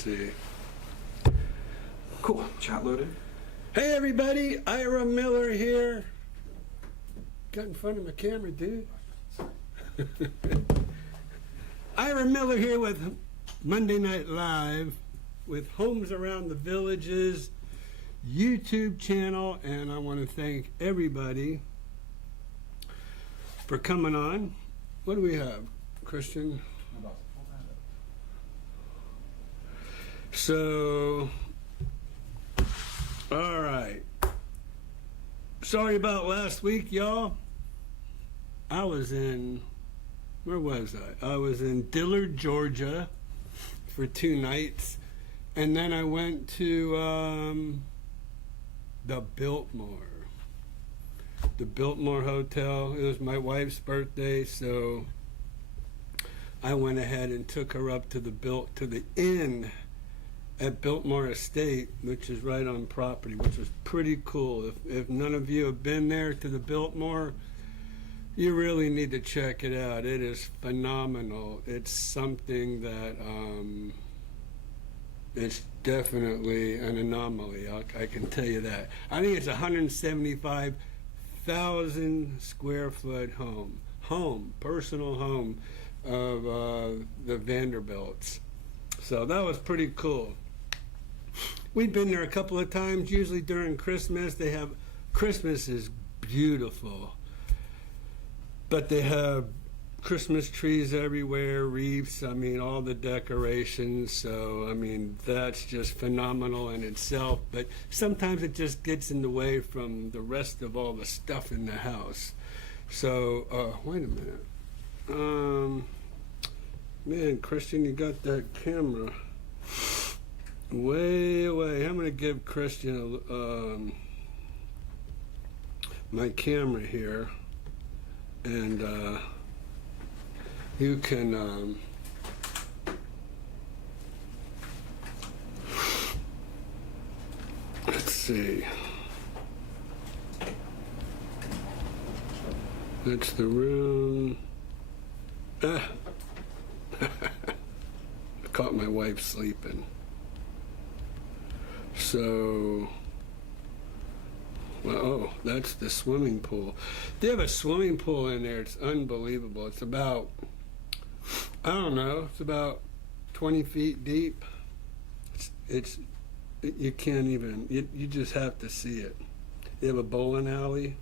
see. Cool. Chat loaded. Hey everybody, Ira Miller here. Got in front of my camera, dude. Ira Miller here with Monday Night Live with Homes Around the Villages YouTube channel, and I want to thank everybody for coming on. What do we have, Christian? So, all right. Sorry about last week, y'all. I was in, where was I? I was in Dillard, Georgia for 2 nights. And then I went to the Biltmore. The Biltmore Hotel. It was my wife's birthday, so I went ahead and took her up to the inn at Biltmore Estate, which is right on property, which was pretty cool. If none of you have been there to the Biltmore, you really need to check it out. It is phenomenal. It's something that it's definitely an anomaly. I can tell you that. I think it's 175,000 square foot personal home of the Vanderbilts. So that was pretty cool. We've been there a couple of times, usually during Christmas. Christmas is beautiful, but they have Christmas trees everywhere, wreaths, I mean, all the decorations. So, I mean, that's just phenomenal in itself, but sometimes it just gets in the way from the rest of all the stuff in the house. So, wait a minute. Man, Christian, you got that camera way away. I'm going to give Christian my camera here, and you can let's see. That's the room. I caught my wife sleeping. So, well, oh, that's the swimming pool. They have a swimming pool in there. It's unbelievable. It's about, I don't know, it's about 20 feet deep. You can't even, you just have to see it. They have a bowling alley.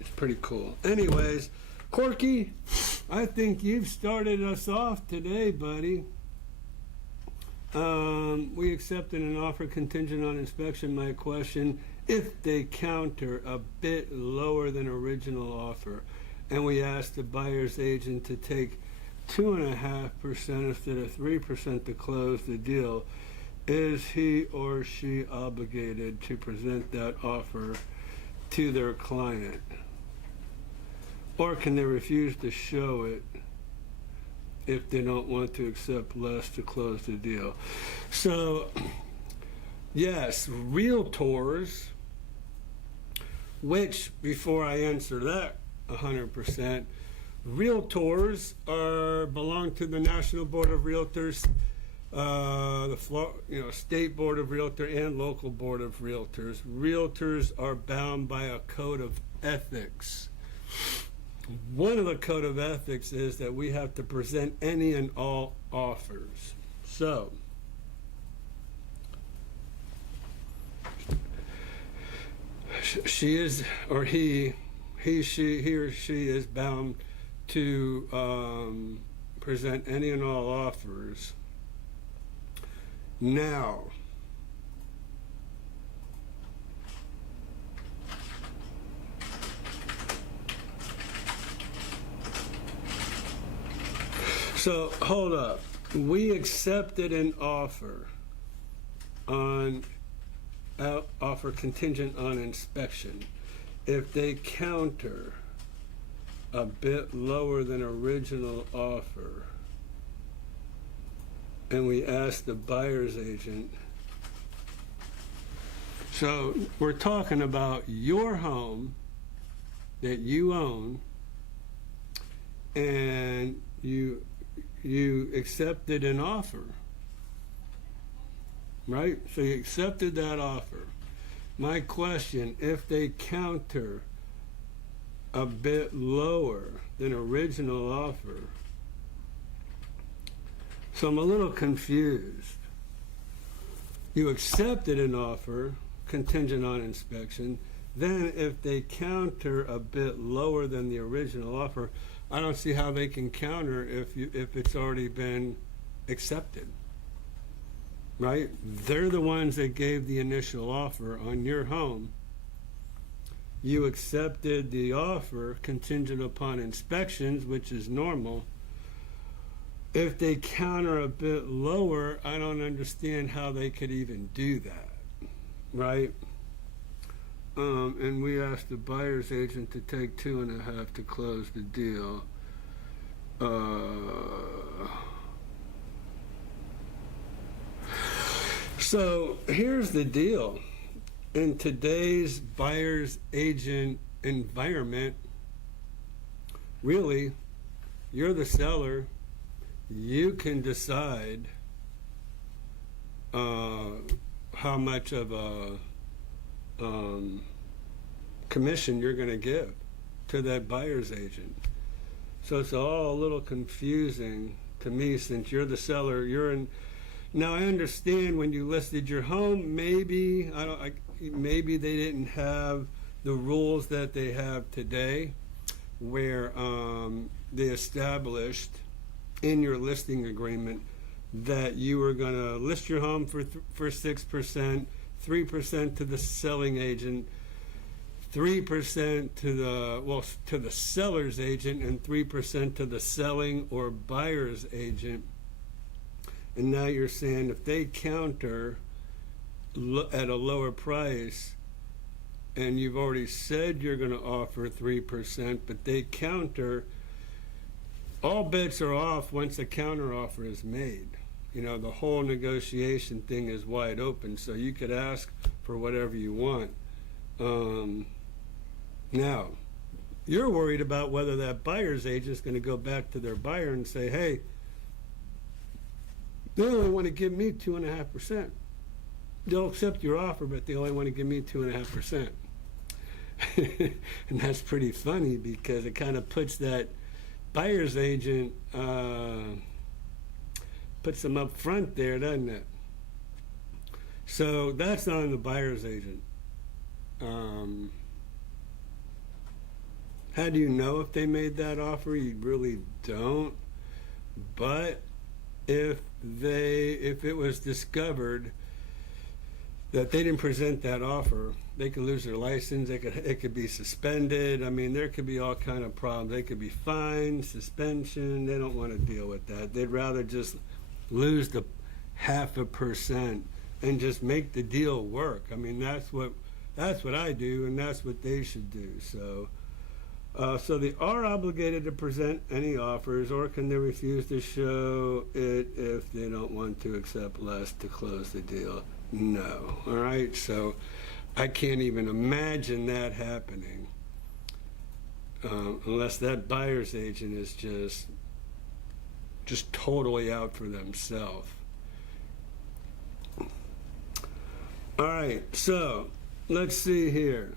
It's pretty cool. Anyways, Corky, I think you've started us off today, buddy. We accepted an offer contingent on inspection. My question, if they counter a bit lower than original offer, and we asked the buyer's agent to take 2.5% instead of 3% to close the deal, is he or she obligated to present that offer to their client? Or can they refuse to show it if they don't want to accept less to close the deal? So, yes, realtors, which, before I answer that 100%, realtors belong to the National Board of Realtors, the State Board of Realtors and local Board of Realtors. Realtors are bound by a code of ethics. One of the code of ethics is that we have to present any and all offers. So, she is, or he or she is bound to present any and all offers. Now, so hold up. We accepted an offer contingent on inspection. If they counter a bit lower than original offer, and we ask the buyer's agent. So we're talking about your home that you own, and you accepted an offer right? So you accepted that offer. My question, if they counter a bit lower than original offer, so I'm a little confused. You accepted an offer contingent on inspection. Then if they counter a bit lower than the original offer, I don't see how they can counter if it's already been accepted, right? They're the ones that gave the initial offer on your home. You accepted the offer contingent upon inspections, which is normal. If they counter a bit lower, I don't understand how they could even do that, right? And we asked the buyer's agent to take 2.5 to close the deal. So here's the deal. In today's buyer's agent environment, really, you're the seller. You can decide how much of a commission you're going to give to that buyer's agent. So it's all a little confusing to me, since you're the seller. Now I understand when you listed your home, maybe maybe they didn't have the rules that they have today, where they established in your listing agreement that you were going to list your home for 6%, 3% to the selling agent, 3% to the seller's agent, and 3% to the selling or buyer's agent. And now you're saying if they counter at a lower price, and you've already said you're going to offer 3%, but they counter, all bets are off once a counter offer is made. You know, the whole negotiation thing is wide open, so you could ask for whatever you want. Now, you're worried about whether that buyer's agent is going to go back to their buyer and say, hey, they only want to give me 2.5%. They'll accept your offer, but they only want to give me 2.5%. And that's pretty funny, because it kind of puts that buyer's agent, puts them up front there, doesn't it? So that's on the buyer's agent. How do you know if they made that offer? You really don't. But if it was discovered that they didn't present that offer, they could lose their license. It could be suspended. I mean, there could be all kind of problems. They could be fined, suspension. They don't want to deal with that. They'd rather just lose the 0.5% and just make the deal work. I mean, that's what I do, and that's what they should do. So they are obligated to present any offers, or can they refuse to show it if they don't want to accept less to close the deal? No. All right. So I can't even imagine that happening unless that buyer's agent is just totally out for themselves. All right. So let's see here.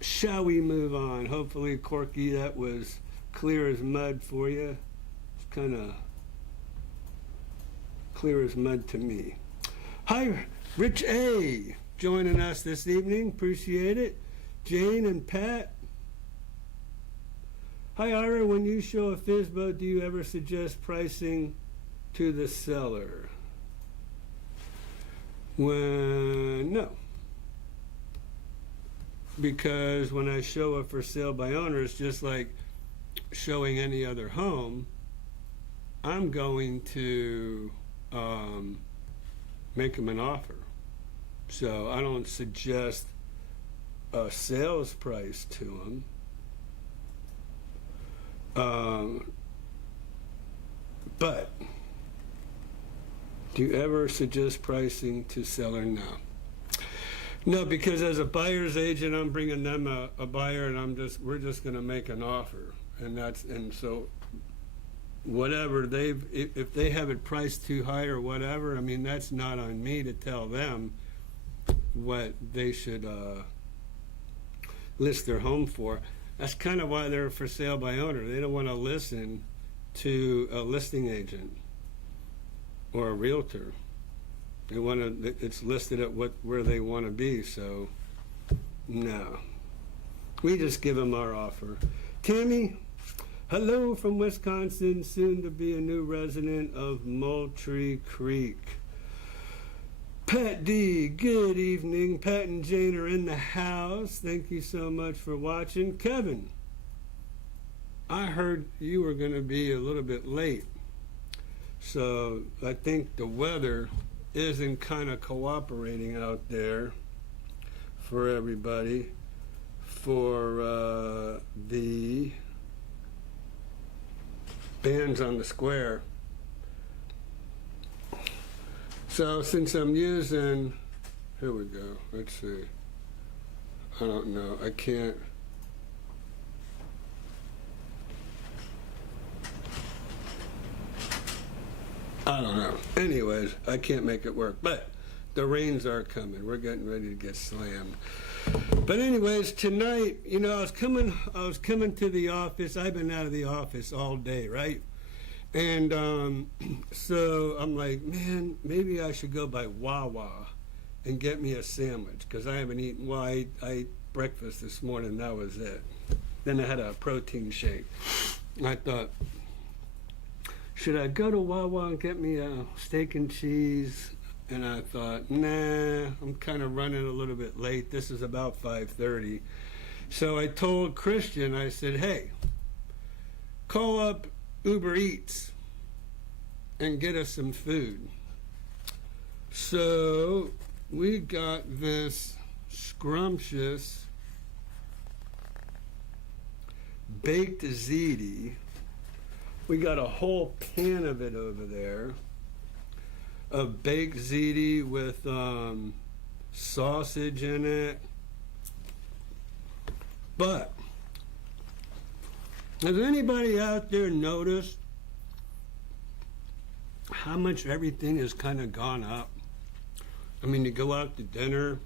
Shall we move on? Hopefully, Corky, that was clear as mud for you. It's kind of clear as mud to me. Hi, Rich A. joining us this evening. Appreciate it. Jane and Pat. Hi, Ira. When you show a Fizbo, do you ever suggest pricing to the seller? No. Because when I show a for sale by owner, it's just like showing any other home. I'm going to make them an offer. So I don't suggest a sales price to them. But do you ever suggest pricing to seller? No. No, because as a buyer's agent, I'm bringing them a buyer, and we're just going to make an offer, and so whatever if they have it priced too high or whatever, I mean, that's not on me to tell them what they should list their home for. That's kind of why they're for sale by owner. They don't want to listen to a listing agent or a realtor. They want to, it's listed at where they want to be. So no, we just give them our offer. Tammy, hello from Wisconsin, soon to be a new resident of Moultrie Creek. Pat D, good evening. Pat and Jane are in the house. Thank you so much for watching. Kevin, I heard you were going to be a little bit late. So I think the weather isn't kind of cooperating out there for everybody for the bands on the square. So since I'm using, here we go, let's see, I don't know, I can't, I don't know. Anyways, I can't make it work, but the rains are coming. We're getting ready to get slammed. But anyways, tonight, you know, I was coming to the office. I've been out of the office all day, right? And so I'm like, man, maybe I should go by Wawa and get me a sandwich, because I haven't eaten, well, I ate breakfast this morning, that was it. Then I had a protein shake. I thought, should I go to Wawa and get me a steak and cheese? And I thought, nah, I'm kind of running a little bit late. This is about 5:30. So I told Christian, I said, hey, call up Uber Eats and get us some food. So we got this scrumptious baked ziti. We got a whole pan of it over there, of baked ziti with sausage in it. But has anybody out there noticed how much everything has kind of gone up? I mean, you go out to dinner,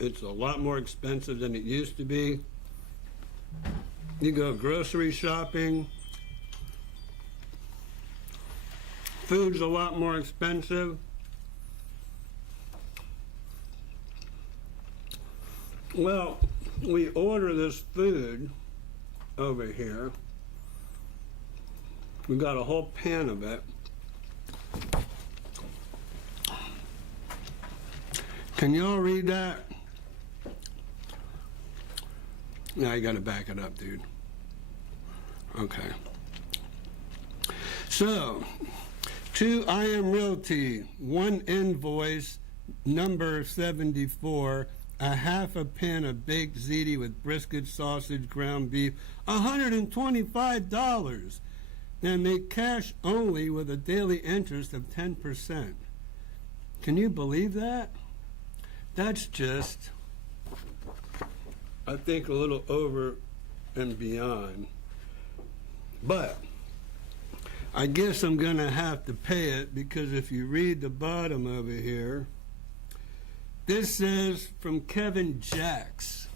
it's a lot more expensive than it used to be. You go grocery shopping, food's a lot more expensive. Well, we order this food over here. We got a whole pan of it. Can y'all read that? Now you gotta back it up, dude. Okay. So, to I Am Realty, one invoice, number 74, a half a pan of baked ziti with brisket, sausage, ground beef, $125. And make cash only with a daily interest of 10%. Can you believe that? That's just, I think, a little over and beyond. But I guess I'm gonna have to pay it, because if you read the bottom over here, this says from Kevin Jacks.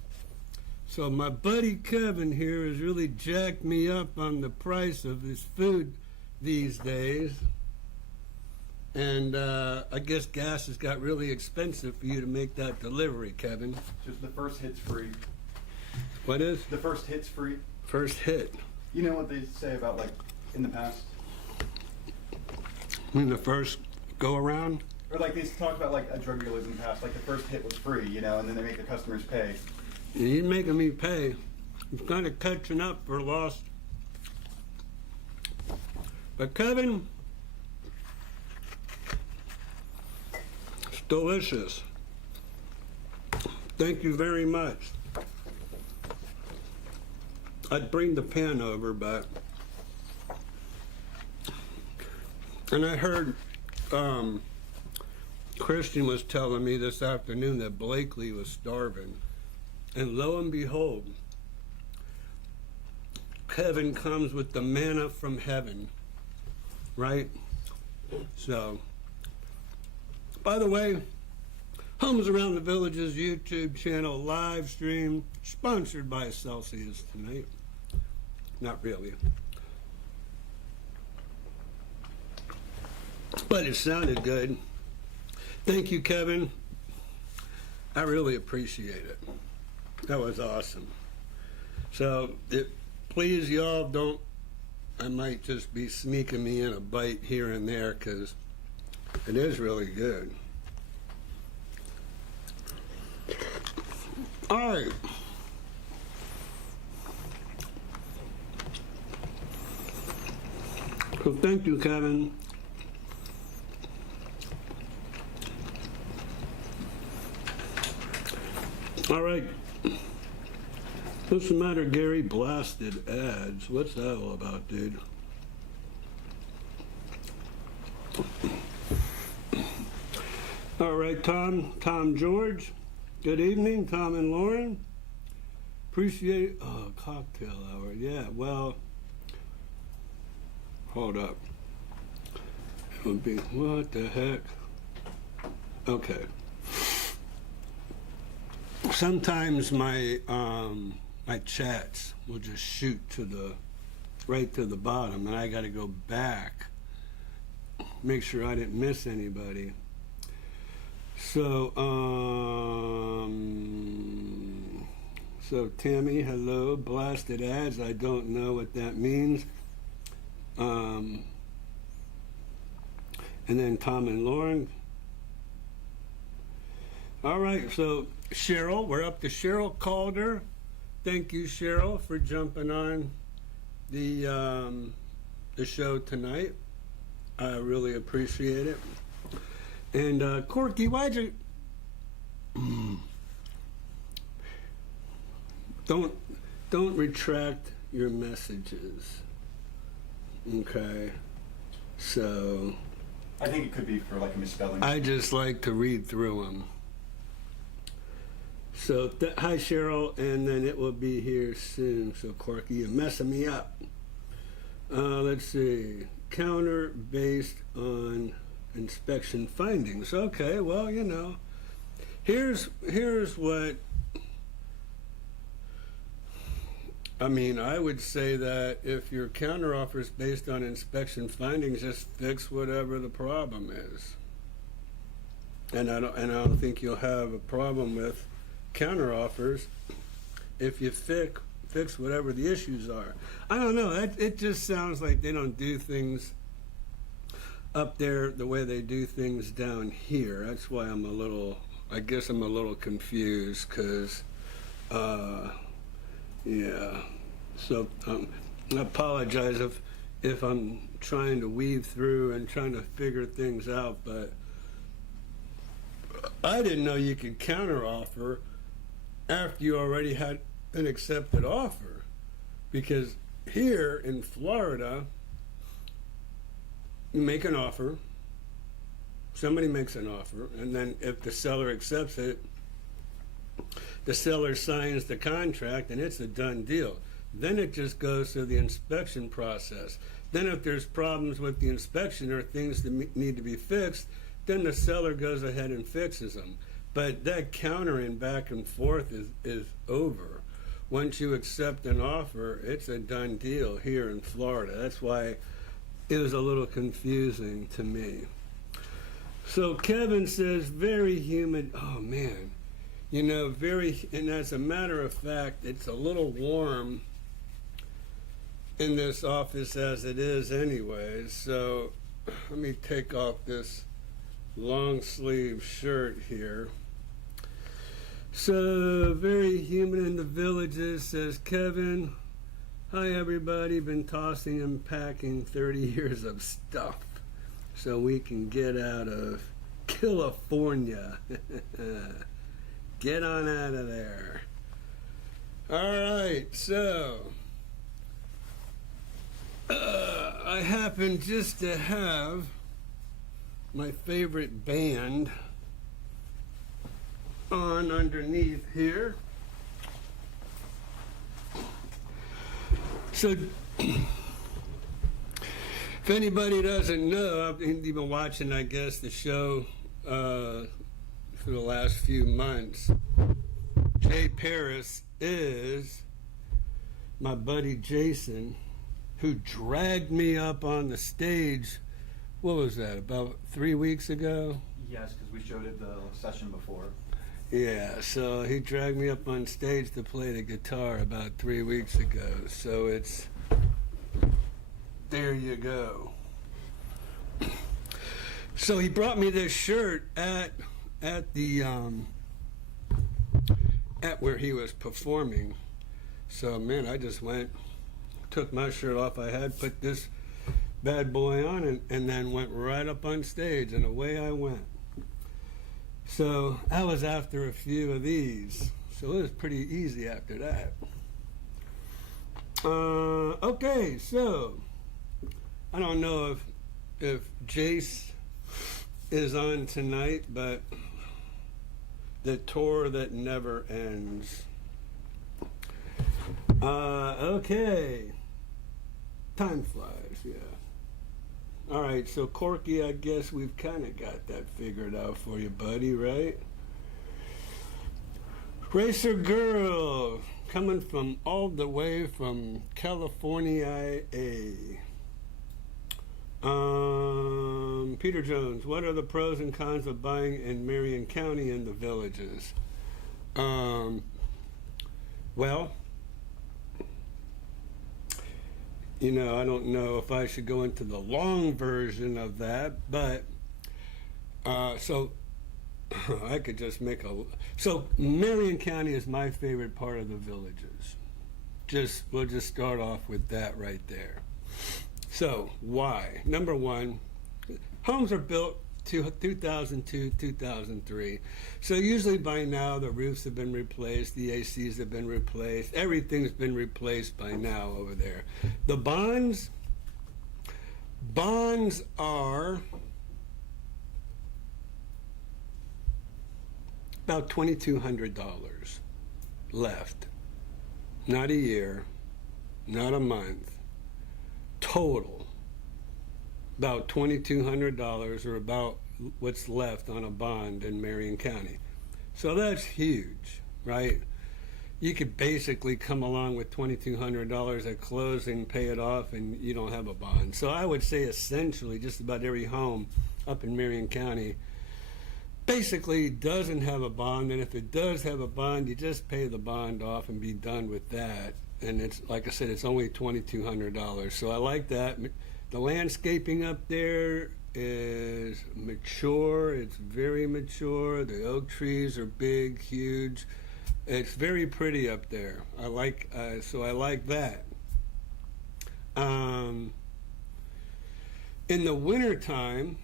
So my buddy Kevin here has really jacked me up on the price of this food these days. And I guess gas has got really expensive for you to make that delivery, Kevin. Just the first hit's free. What is? The first hit's free. First hit. You know what they say about, like, in the past? I mean, the first go around? Or like they talk about, like, a drug dealers in the past, like the first hit was free, you know, and then they make the customers pay. You're making me pay. I'm kind of catching up for lost. But Kevin, it's delicious. Thank you very much. I'd bring the pan over, but, and I heard Christian was telling me this afternoon that Blakely was starving. And lo and behold, Kevin comes with the manna from heaven, right? So, by the way, Homes Around the Village's YouTube channel live stream, sponsored by Celsius tonight. Not really. But it sounded good. Thank you, Kevin. I really appreciate it. That was awesome. So, please, y'all, don't, I might just be sneaking me in a bite here and there because it is really good. All right. So thank you, Kevin. All right. What's the matter, Gary? Blasted ads. What's that all about, dude? All right, Tom George. Good evening, Tom and Lauren. Appreciate, cocktail hour. Yeah, well, hold up. It would be, what the heck? Okay. Sometimes my my chats will just shoot to right to the bottom, and I got to go back, make sure I didn't miss anybody. So so Tammy, hello. Blasted ads. I don't know what that means. And then Tom and Lauren. All right, so Cheryl, we're up to Cheryl Calder. Thank you, Cheryl, for jumping on the show tonight. I really appreciate it. And Corky, why'd you? Don't retract your messages. Okay, so. I think it could be for like a misspelling. I just like to read through them. So, hi Cheryl, and then it will be here soon. So, Corky, you're messing me up. Let's see. Counter based on inspection findings. Okay, well, you know, here's what. I mean, I would say that if your counteroffer is based on inspection findings, just fix whatever the problem is. And I don't think you'll have a problem with counteroffers if you fix whatever the issues are. I don't know. It just sounds like they don't do things up there the way they do things down here. That's why I'm a little confused because, yeah. So I apologize if I'm trying to weave through and trying to figure things out, but I didn't know you could counteroffer after you already had an accepted offer, because here in Florida, you make an offer, somebody makes an offer, and then if the seller accepts it, the seller signs the contract and it's a done deal. Then it just goes through the inspection process. Then if there's problems with the inspection or things that need to be fixed, then the seller goes ahead and fixes them. But that countering back and forth is over. Once you accept an offer, it's a done deal here in Florida. That's why it was a little confusing to me. So Kevin says, very humid. Oh man, you know, and as a matter of fact, it's a little warm in this office as it is anyway. So let me take off this long sleeve shirt here. So, very human in the villages, says Kevin. Hi everybody, been tossing and packing 30 years of stuff so we can get out of California. Get on out of there. All right, so I happen just to have my favorite band on underneath here. So, if anybody doesn't know, I've been watching, I guess, the show for the last few months. Jay Paris is my buddy Jason, who dragged me up on the stage. What was that, about 3 weeks ago? Yes, because we showed it the session before. Yeah, so he dragged me up on stage to play the guitar about 3 weeks ago. So it's, there you go. So he brought me this shirt at the at where he was performing. So man, I just went, took my shirt off I had, put this bad boy on, and then went right up on stage, and away I went. So I was after a few of these, so it was pretty easy after that. Okay, so I don't know if Jace is on tonight, but the tour that never ends. Okay, time flies, yeah. All right, so Corky, I guess we've kind of got that figured out for you, buddy, right? Racer Girl, coming from all the way from California, Peter Jones, what are the pros and cons of buying in Marion County and the villages? Well, you know, I don't know if I should go into the long version of that, but so I could just make a. So Marion County is my favorite part of the villages. We'll just start off with that right there. So why? Number one, homes are built to 2002, 2003. So usually by now the roofs have been replaced, the ACs have been replaced, everything's been replaced by now over there. The bonds are about $2,200 left. Not a year, not a month. Total, about $2,200, or about what's left on a bond in Marion County. So that's huge, right? You could basically come along with $2,200 at closing, pay it off, and you don't have a bond. So I would say essentially just about every home up in Marion County basically doesn't have a bond, and if it does have a bond, you just pay the bond off and be done with that. And it's, like I said, it's only $2,200. So I like that. The landscaping up there is mature. It's very mature. The oak trees are big, huge. It's very pretty up there. I like, so I like that. In the wintertime,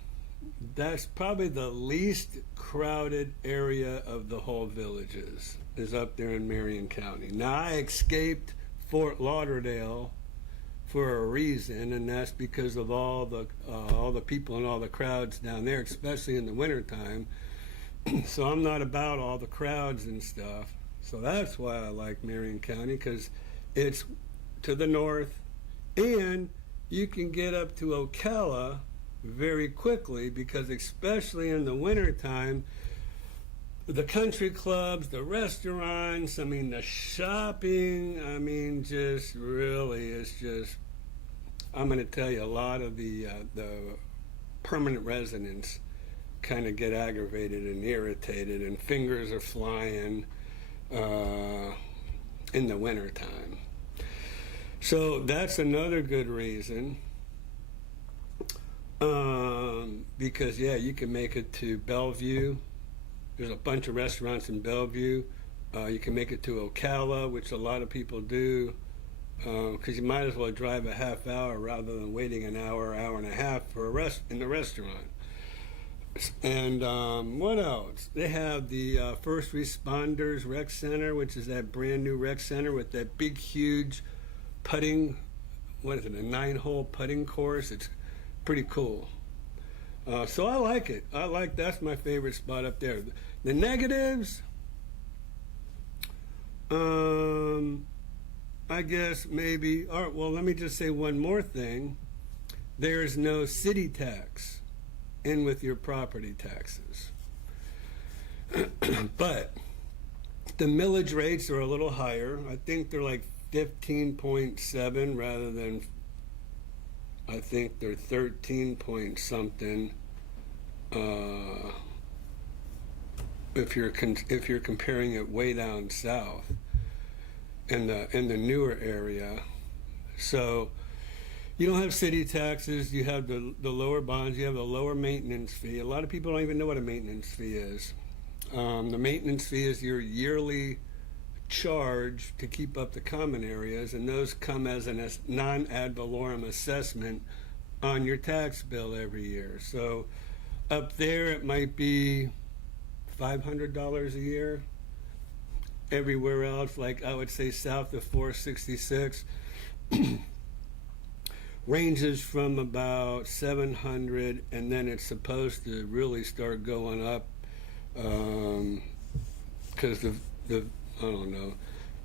that's probably the least crowded area of the whole villages, is up there in Marion County. Now, I escaped Fort Lauderdale for a reason, and that's because of all the people and all the crowds down there, especially in the wintertime. So I'm not about all the crowds and stuff. So that's why I like Marion County, because it's to the north, and you can get up to Ocala very quickly, because especially in the wintertime, the country clubs, the restaurants, I mean, the shopping, I mean, just really, it's just, I'm going to tell you, a lot of the permanent residents kind of get aggravated and irritated, and fingers are flying in the wintertime. So that's another good reason. Because, yeah, you can make it to Bellevue. There's a bunch of restaurants in Bellevue. You can make it to Ocala, which a lot of people do, because you might as well drive a half hour rather than waiting an hour, hour and a half for in the restaurant. And what else? They have the First Responders Rec Center, which is that brand new rec center with that big, huge putting, what is it, a 9-hole putting course. It's pretty cool. So I like it. That's my favorite spot up there. The negatives, I guess maybe, all right, well, let me just say one more thing. There's no city tax in with your property taxes. But the millage rates are a little higher. I think they're like 15.7 rather than, I think they're 13 point something. If you're comparing it way down south in the newer area. So you don't have city taxes, you have the lower bonds, you have the lower maintenance fee. A lot of people don't even know what a maintenance fee is. The maintenance fee is your yearly charge to keep up the common areas, and those come as a non-ad valorem assessment on your tax bill every year. So up there it might be $500 a year. Everywhere else, like I would say south of 466, ranges from about 700, and then it's supposed to really start going up because I don't know,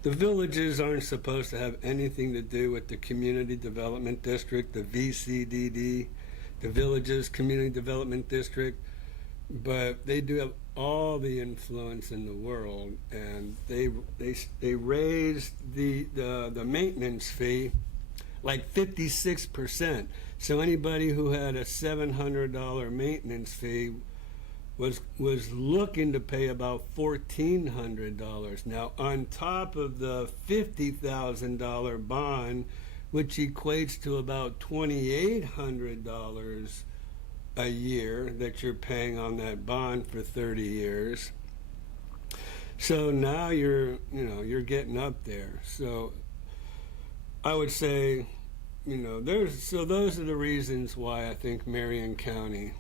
the villages aren't supposed to have anything to do with the Community Development District, the VCDD, the Villages Community Development District, but they do have all the influence in the world, and they raised the maintenance fee like 56%. So anybody who had a $700 maintenance fee was looking to pay about $1,400. Now, on top of the $50,000 bond, which equates to about $2,800 a year that you're paying on that bond for 30 years. So now you're getting up there. So I would say, those are the reasons why I think Marion County.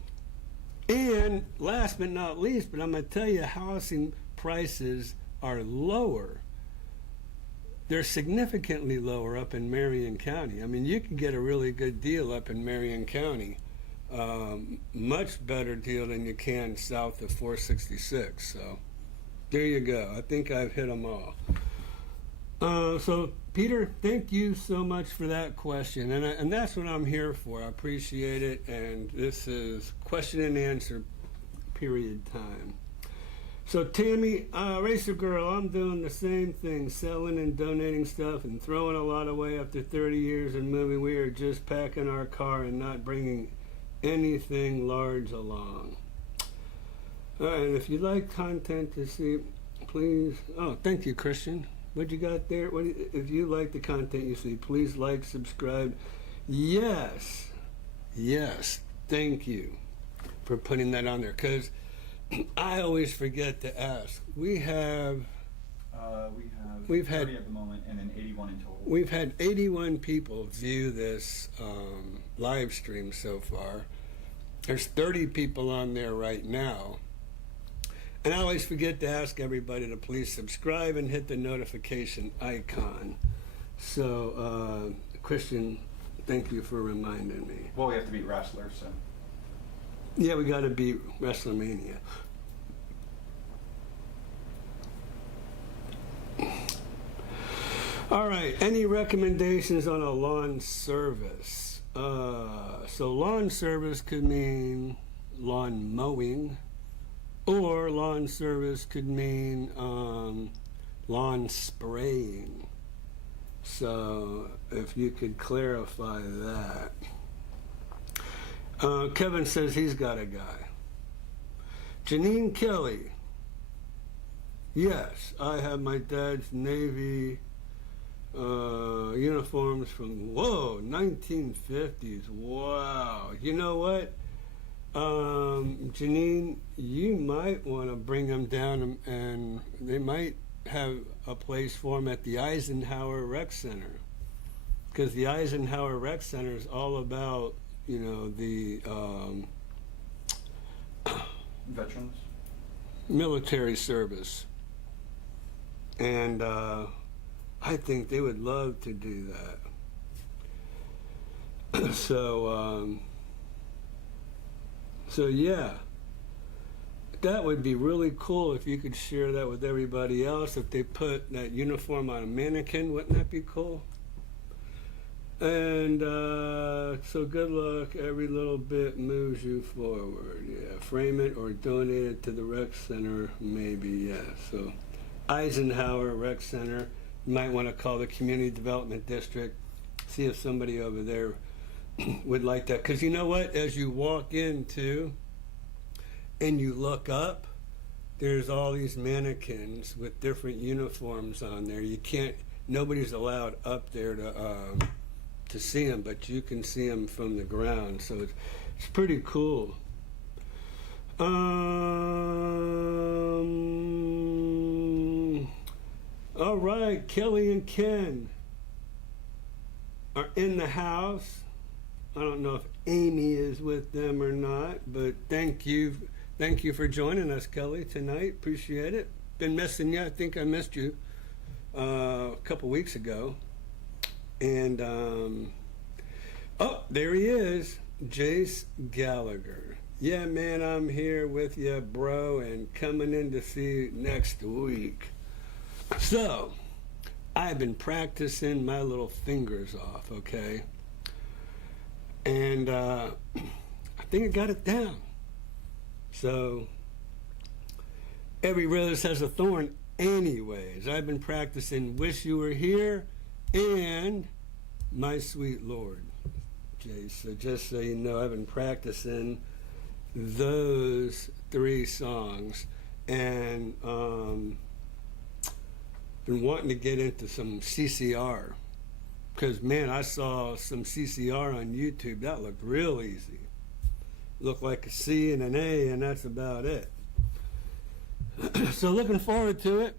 And last but not least, but I'm going to tell you, housing prices are lower. They're significantly lower up in Marion County. I mean, you can get a really good deal up in Marion County. Much better deal than you can south of 466. So there you go. I think I've hit them all. So Peter, thank you so much for that question, and that's what I'm here for. I appreciate it, and this is question and answer period time. So Tammy, Racer Girl, I'm doing the same thing, selling and donating stuff and throwing a lot away after 30 years and moving. We are just packing our car and not bringing anything large along. All right, and if you'd like content to see, please, thank you, Christian. What you got there? If you like the content you see, please like, subscribe. Yes, thank you for putting that on there, because I always forget to ask. We've had 30 at the moment, and then 81 in total. We've had 81 people view this live stream so far. There's 30 people on there right now. And I always forget to ask everybody to please subscribe and hit the notification icon. So, Christian, thank you for reminding me. Well, we have to beat Wrestler, so. Yeah, we got to beat WrestleMania. All right, any recommendations on a lawn service? So lawn service could mean lawn mowing, or lawn service could mean lawn spraying. So if you could clarify that. Kevin says he's got a guy. Janine Kelly. Yes, I have my dad's Navy uniforms from, 1950s. Wow. You know what? Janine, you might want to bring them down, and they might have a place for them at the Eisenhower Rec Center, because the Eisenhower Rec Center is all about, the Veterans? Military service. And I think they would love to do that. So yeah. that would be really cool if you could share that with everybody else. If they put that uniform on a mannequin, wouldn't that be cool? And so good luck. Every little bit moves you forward. Yeah, frame it or donate it to the rec center, maybe. Yeah. So Eisenhower Rec Center. You might want to call the Community Development District. See if somebody over there would like that. Because you know what? As you walk into and you look up, there's all these mannequins with different uniforms on there. You can't. Nobody's allowed up there to see them, but you can see them from the ground, so it's pretty cool. All right, Kelly and Ken are in the house. I don't know if Amy is with them or not, but thank you for joining us, Kelly, tonight. Appreciate it. Been missing you. I think I missed you a couple weeks ago. And, oh, there he is, Jace Gallagher. Yeah, man, I'm here with you, bro, and coming in to see you next week. So, I've been practicing my little fingers off, okay? And I think I got it down. So, every rose has a thorn anyways. I've been practicing Wish You Were Here and My Sweet Lord, Jay. So just so you know, I've been practicing those 3 songs, and been wanting to get into some CCR, because man, I saw some CCR on YouTube. That looked real easy. Looked like a C and an A, and that's about it. So looking forward to it.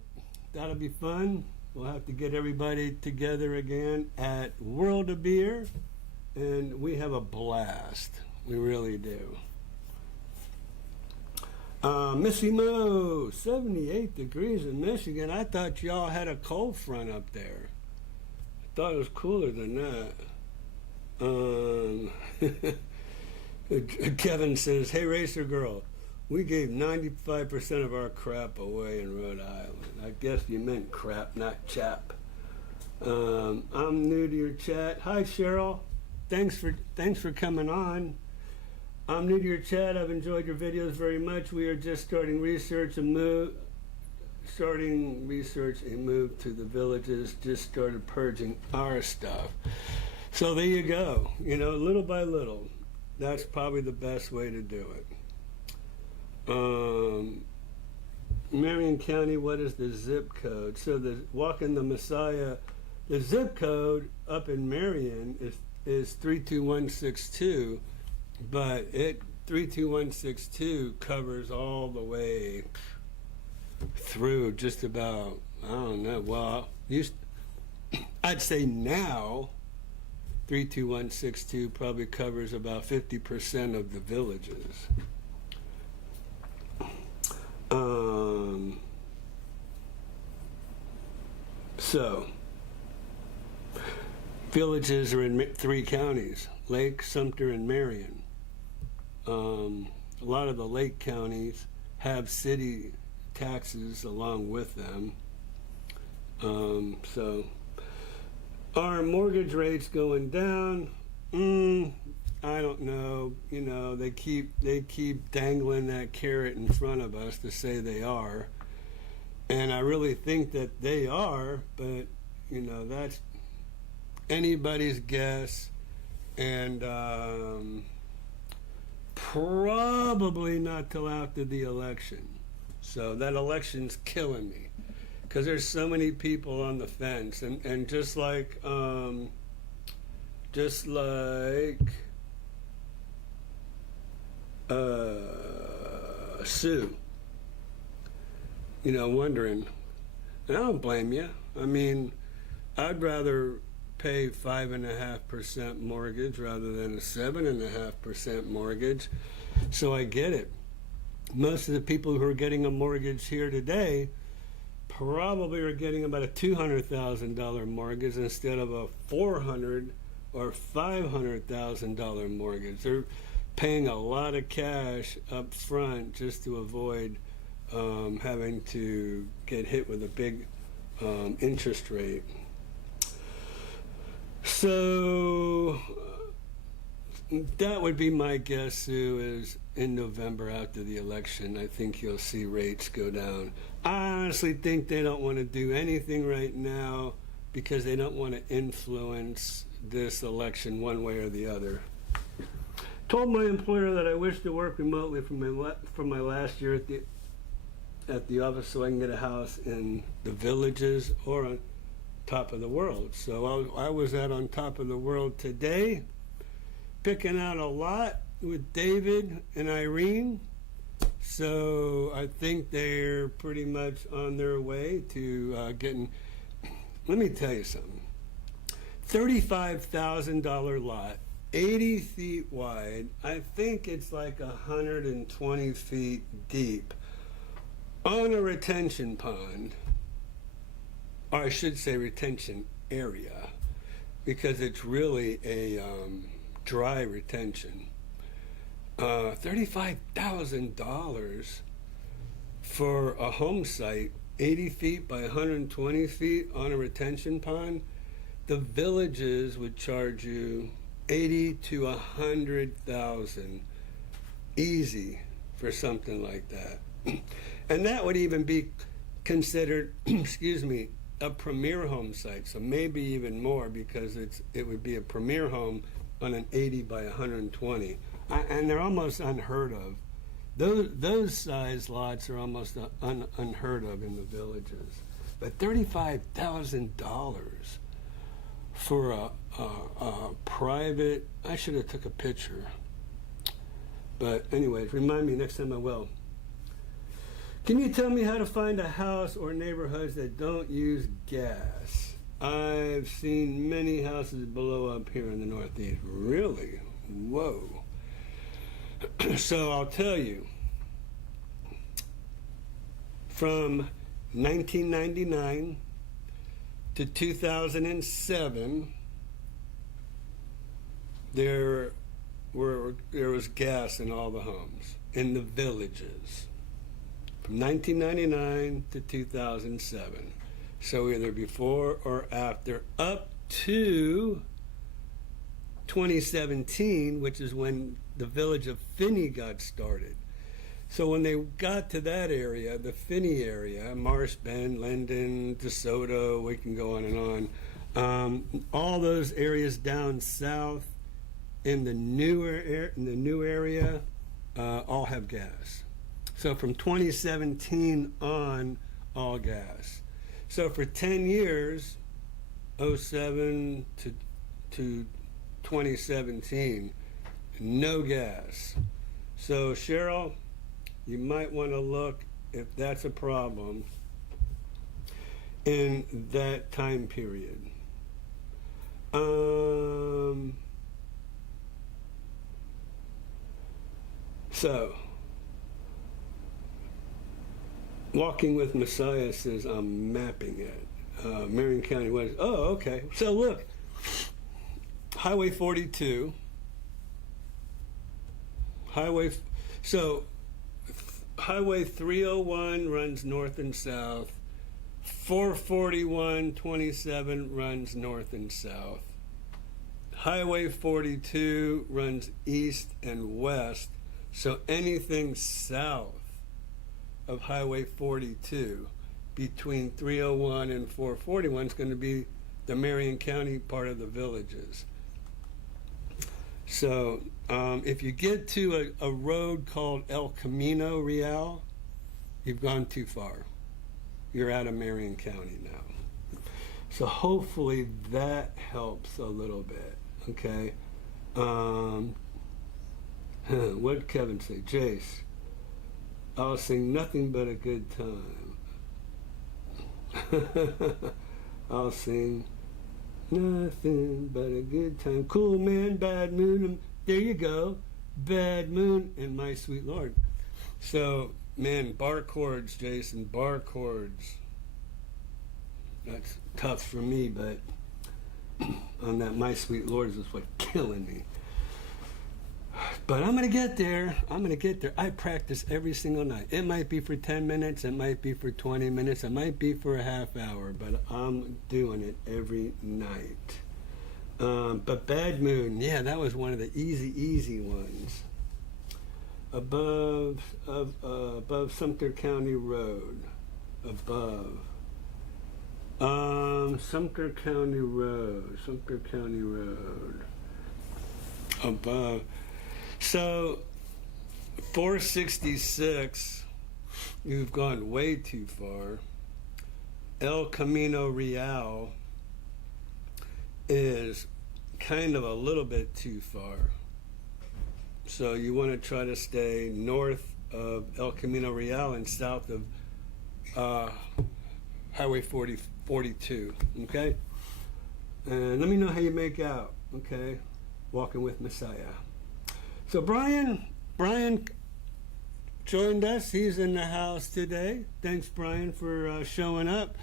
That'll be fun. We'll have to get everybody together again at World of Beer, and we have a blast. We really do. Missy Mo, 78 degrees in Michigan. I thought y'all had a cold front up there. I thought it was cooler than that. Kevin says, hey, Racer Girl, we gave 95% of our crap away in Rhode Island. I guess you meant crap, not chap. I'm new to your chat. Hi, Cheryl. Thanks for coming on. I'm new to your chat. I've enjoyed your videos very much. We are just starting research and move to the villages. Just started purging our stuff. So there you go. You know, little by little. That's probably the best way to do it. Marion County, what is the zip code? So the Walking the Messiah, the zip code up in Marion is 32162, but 32162 covers all the way through just about, I don't know, well, I'd say now 32162 probably covers about 50% of the villages. So, villages are in 3 counties, Lake, Sumter, and Marion. A lot of the lake counties have city taxes along with them. So, are mortgage rates going down? I don't know. You know, they keep dangling that carrot in front of us to say they are. And I really think that they are, but, you know, that's anybody's guess. And probably not till after the election. So that election's killing me, because there's so many people on the fence. And just like Sue, you know, wondering, and I don't blame you. I mean, I'd rather pay 5.5% mortgage rather than a 7.5% mortgage. So I get it. Most of the people who are getting a mortgage here today probably are getting about a $200,000 mortgage instead of a $400,000 or $500,000 mortgage. paying a lot of cash up front just to avoid having to get hit with a big interest rate. So that would be my guess, Sue, is in November after the election, I think you'll see rates go down. I honestly think they don't want to do anything right now because they don't want to influence this election one way or the other. Told my employer that I wish to work remotely from my last year at the office so I can get a house in the Villages or on top of the world. So I was out on top of the world today, picking out a lot with David and Irene. So I think they're pretty much on their way to getting, let me tell you something, $35,000 lot, 80 feet wide. I think it's like 120 feet deep on a retention pond, or I should say retention area, because it's really a dry retention. $35,000 for a home site, 80 feet by 120 feet on a retention pond. The Villages would charge you 80 to 100,000 easy for something like that. And that would even be considered, excuse me, a premier home site. So maybe even more, because it would be a premier home on an 80 by 120. And they're almost unheard of. Those size lots are almost unheard of in the Villages. But $35,000 for a private, I should have took a picture. But anyways, remind me next time I will. Can you tell me how to find a house or neighborhoods that don't use gas? I've seen many houses blow up here in the Northeast. Really? Whoa. So I'll tell you, from 1999 to 2007, there was gas in all the homes in the Villages. From 1999 to 2007. So either before or after, up to 2017, which is when the village of Finney got started. So when they got to that area, the Finney area, Marsh Bend, Linden, DeSoto, we can go on and on, all those areas down south in the new area, all have gas. So from 2017 on, all gas. So for 10 years, 07 to 2017, no gas. So Cheryl, you might want to look if that's a problem in that time period. So Walking with Messiah says I'm mapping it. Marion County West. Oh, okay. So look, Highway 42. Highway 301 runs north and south. 441/27 runs north and south. Highway 42 runs east and west. So anything south of Highway 42 between 301 and 441 is going to be the Marion County part of the Villages. So if you get to a road called El Camino Real, you've gone too far. You're out of Marion County now. So hopefully that helps a little bit, okay? What did Kevin say? Jace, I'll sing nothing but a good time. I'll sing nothing but a good time. Cool man, bad moon. There you go. Bad moon and my sweet Lord. So, man, bar chords, Jason, bar chords. That's tough for me, but on that my sweet Lord is what's killing me. But I'm going to get there. I'm going to get there. I practice every single night. It might be for 10 minutes. It might be for 20 minutes. It might be for a half hour. But I'm doing it every night. But Bad Moon, yeah, that was one of the easy ones. Above Sumter County Road. Above. Sumter County Road. Above. So, 466, you've gone way too far. El Camino Real is kind of a little bit too far. So you want to try to stay north of El Camino Real and south of Highway 42, okay? And let me know how you make out, okay? Walking with Messiah. So Brian joined us. He's in the house today. Thanks, Brian, for showing up.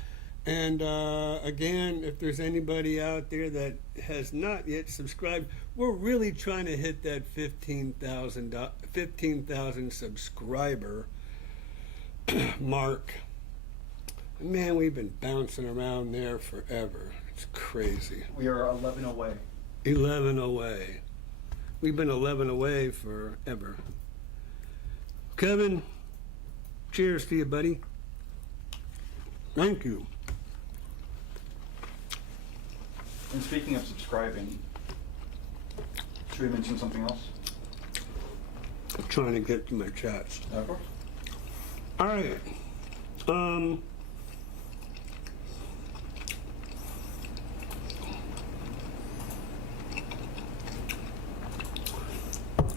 And again, if there's anybody out there that has not yet subscribed, we're really trying to hit that 15,000 subscriber mark. Man, we've been bouncing around there forever. It's crazy. We are 11 away. 11 away. We've been 11 away forever. Kevin, cheers to you, buddy. Thank you. And speaking of subscribing, should we mention something else? I'm trying to get to my chats. Of course. All right.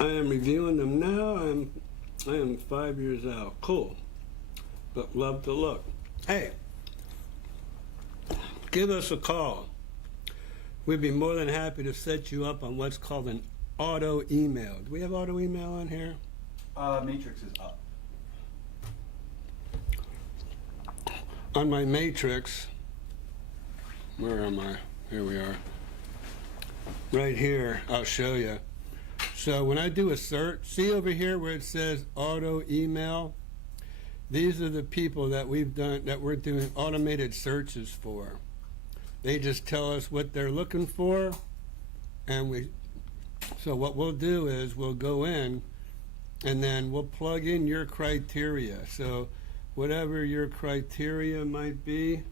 I am reviewing them now. I am 5 years out. Cool. But love to look. Hey, give us a call. We'd be more than happy to set you up on what's called an auto email. Do we have auto email on here? Matrix is up. On my matrix, where am I? Here we are. Right here, I'll show you. So when I do a search, see over here where it says auto email? These are the people that we're doing automated searches for. They just tell us what they're looking for, and so what we'll do is we'll go in and then we'll plug in your criteria. So whatever your criteria might be,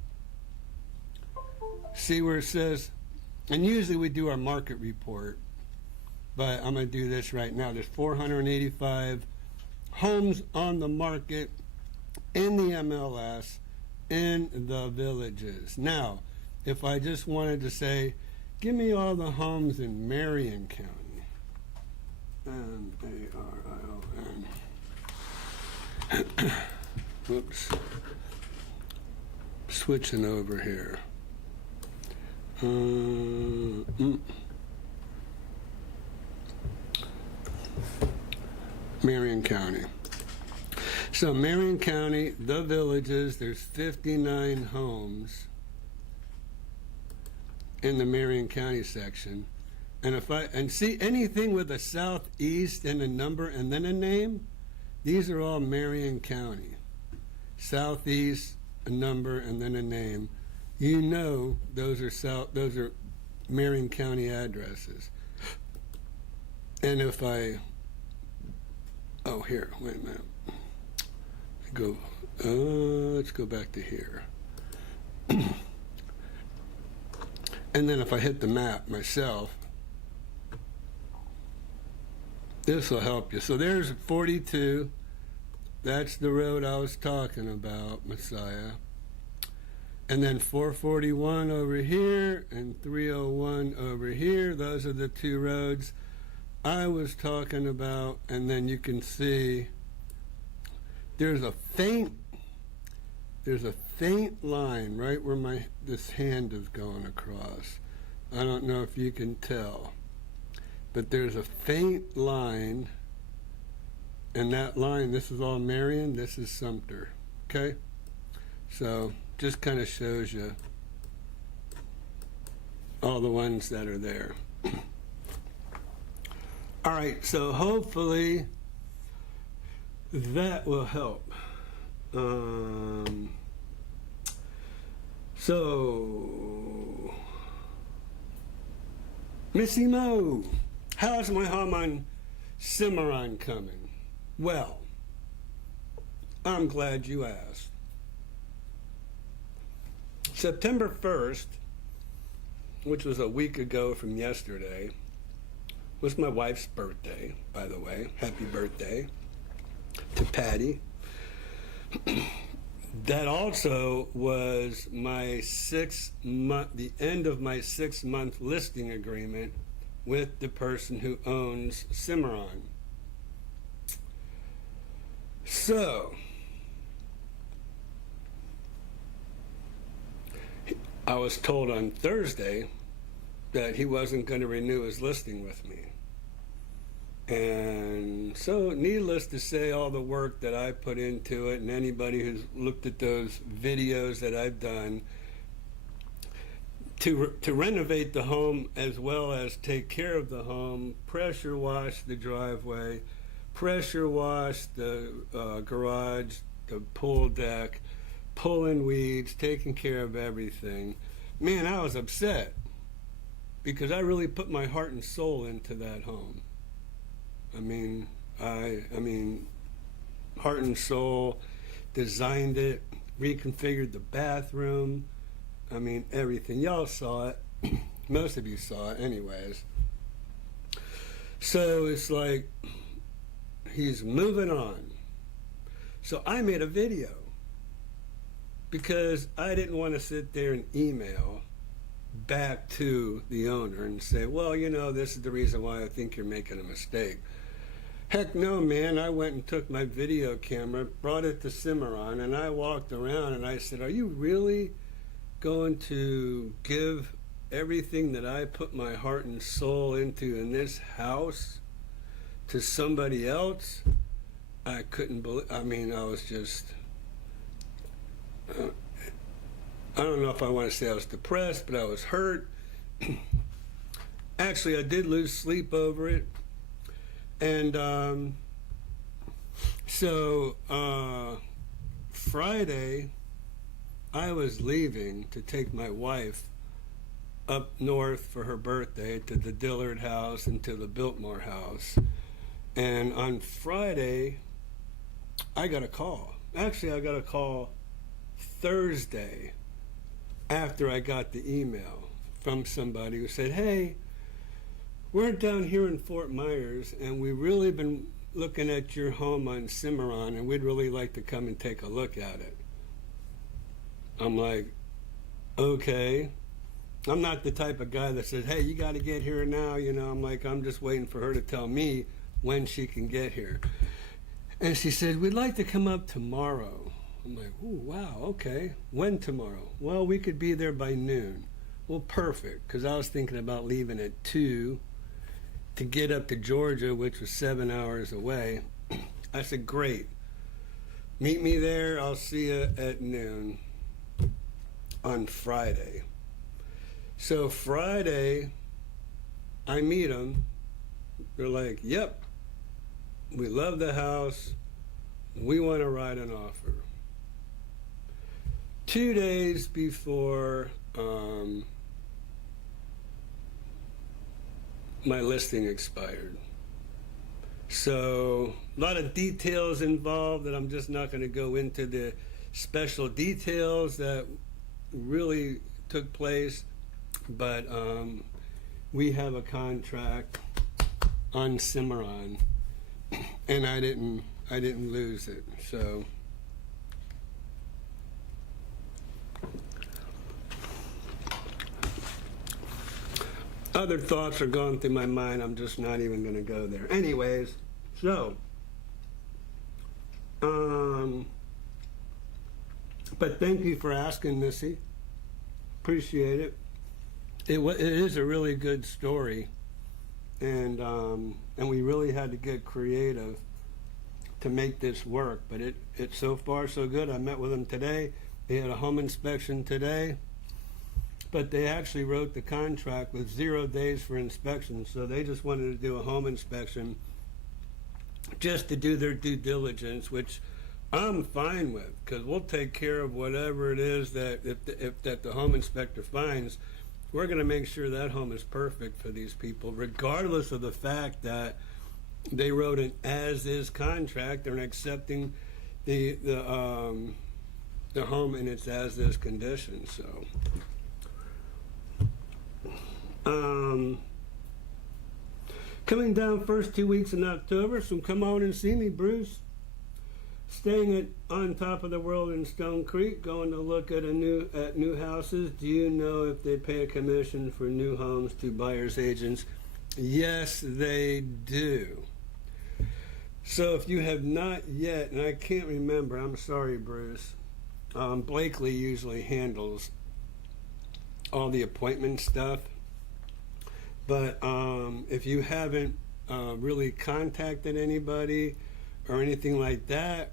see where it says, and usually we do our market report, but I'm going to do this right now. There's 485 homes on the market in the MLS in the villages. Now, if I just wanted to say, give me all the homes in Marion County. M-A-R-I-O-N. Whoops. Switching over here. Marion County. So Marion County, the villages, there's 59 homes in the Marion County section. And see anything with a southeast and a number and then a name, these are all Marion County. Southeast, a number, and then a name. You know those are Marion County addresses. And if I here, wait a minute. Let's go back to here. And then if I hit the map myself, this will help you. So there's 42. That's the road I was talking about, Messiah. And then 441 over here and 301 over here. Those are the two roads I was talking about. And then you can see there's a faint line right where this hand is going across. I don't know if you can tell, but there's a faint line, and that line, this is all Marion, this is Sumter, okay? So just kind of shows you all the ones that are there. All right, so hopefully that will help. So, Missy Mo, how's my home on Simmeron coming? Well, I'm glad you asked. September 1st, which was a week ago from yesterday, was my wife's birthday, by the way. Happy birthday to Patty. That also was my the end of my 6-month listing agreement with the person who owns Simmeron. So, I was told on Thursday that he wasn't going to renew his listing with me. And so, needless to say, all the work that I put into it, and anybody who's looked at those videos that I've done to renovate the home as well as take care of the home, pressure wash the driveway, pressure wash the garage, the pool deck, pulling weeds, taking care of everything. Man, I was upset because I really put my heart and soul into that home. I mean, heart and soul, designed it, reconfigured the bathroom. I mean, everything. Y'all saw it. Most of you saw it anyways. So it's like, he's moving on. So I made a video because I didn't want to sit there and email back to the owner and say, well, you know, this is the reason why I think you're making a mistake. Heck no, man. I went and took my video camera, brought it to Simmeron, and I walked around and I said, are you really going to give everything that I put my heart and soul into in this house to somebody else? I couldn't believe, I mean, I was just, I don't know if I want to say I was depressed, but I was hurt. Actually, I did lose sleep over it. And so Friday, I was leaving to take my wife up north for her birthday to the Dillard house and to the Biltmore house. And on Friday, I got a call. Actually, I got a call Thursday after I got the email from somebody who said, hey, we're down here in Fort Myers and we've really been looking at your home on Simmeron and we'd really like to come and take a look at it. I'm like, okay. I'm not the type of guy that says, hey, you got to get here now. You know, I'm like, I'm just waiting for her to tell me when she can get here. And she said, we'd like to come up tomorrow. I'm like, ooh, wow, okay. When tomorrow? Well, we could be there by noon. Well, perfect, because I was thinking about leaving at 2 to get up to Georgia, which was 7 hours away. I said, great. Meet me there. I'll see you at noon on Friday. So Friday, I meet them. They're like, yep, we love the house. We want to write an offer. 2 days before my listing expired. So a lot of details involved that I'm just not going to go into the special details that really took place, but we have a contract on Simmeron, and I didn't lose it. So other thoughts are going through my mind. I'm just not even going to go there. Anyways, so but thank you for asking, Missy. Appreciate it. It is a really good story, and we really had to get creative to make this work. But it's so far so good. I met with them today. They had a home inspection today. but they actually wrote the contract with 0 days for inspection. So they just wanted to do a home inspection just to do their due diligence, which I'm fine with, because we'll take care of whatever it is that that the home inspector finds. We're going to make sure that home is perfect for these people, regardless of the fact that they wrote an as-is contract and accepting the home in its as-is condition. So, coming down first 2 weeks in October, so come on and see me, Bruce. Staying at On Top of the World in Stone Creek, going to look at new houses. Do you know if they pay a commission for new homes to buyers agents? Yes, they do. So if you have not yet, and I can't remember, I'm sorry, Bruce. Blakely usually handles all the appointment stuff. But if you haven't really contacted anybody or anything like that,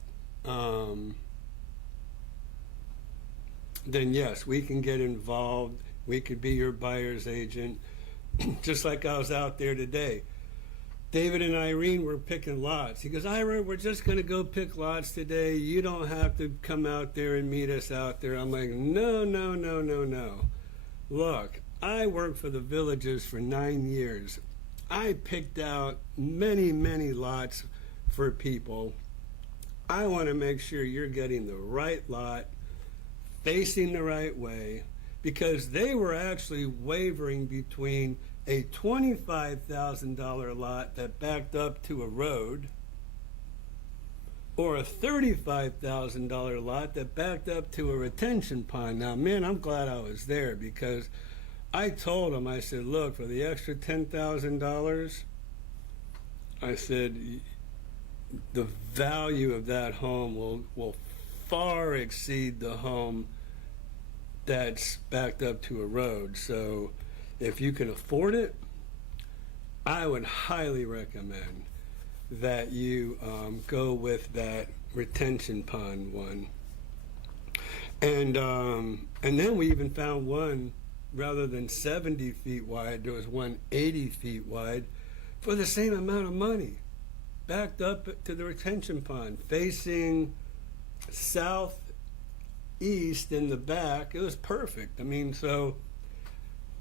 then yes, we can get involved. We could be your buyer's agent. Just like I was out there today. David and Irene were picking lots. He goes, Ira, we're just going to go pick lots today. You don't have to come out there and meet us out there. I'm like, no. Look, I worked for the Villages for 9 years. I picked out many lots for people. I want to make sure you're getting the right lot, facing the right way, because they were actually wavering between a $25,000 lot that backed up to a road or a $35,000 lot that backed up to a retention pond. Now, man, I'm glad I was there, because I told them, I said, look, for the extra $10,000, I said, the value of that home will far exceed the home that's backed up to a road. So if you can afford it, I would highly recommend that you go with that retention pond one. And then we even found one, rather than 70 feet wide, there was one 80 feet wide for the same amount of money, backed up to the retention pond, facing southeast in the back. It was perfect. I mean, so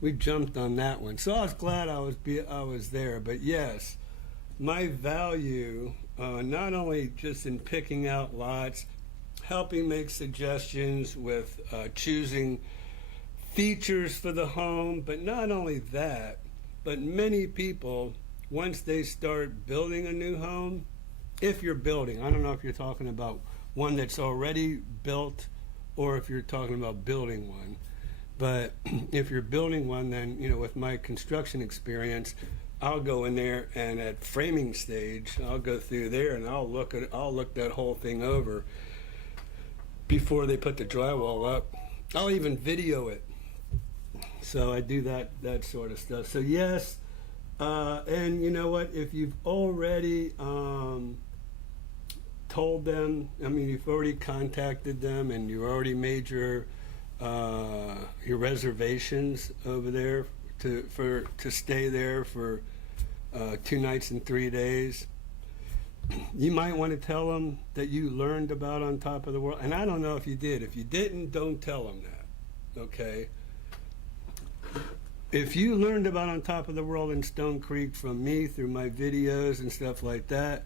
we jumped on that one. So I was glad I was there. But yes, my value, not only just in picking out lots, helping make suggestions with choosing features for the home, but not only that, but many people, once they start building a new home, if you're building, I don't know if you're talking about one that's already built or if you're talking about building one, but if you're building one, then, you know, with my construction experience, I'll go in there and at framing stage, I'll go through there and I'll look that whole thing over before they put the drywall up. I'll even video it. So I do that sort of stuff. So yes, and you know what? If you've already told them, I mean, you've already contacted them and you already made your reservations over there to stay there for 2 nights and 3 days, you might want to tell them that you learned about On Top of the World. And I don't know if you did. If you didn't, don't tell them that, okay? If you learned about On Top of the World in Stone Creek from me through my videos and stuff like that,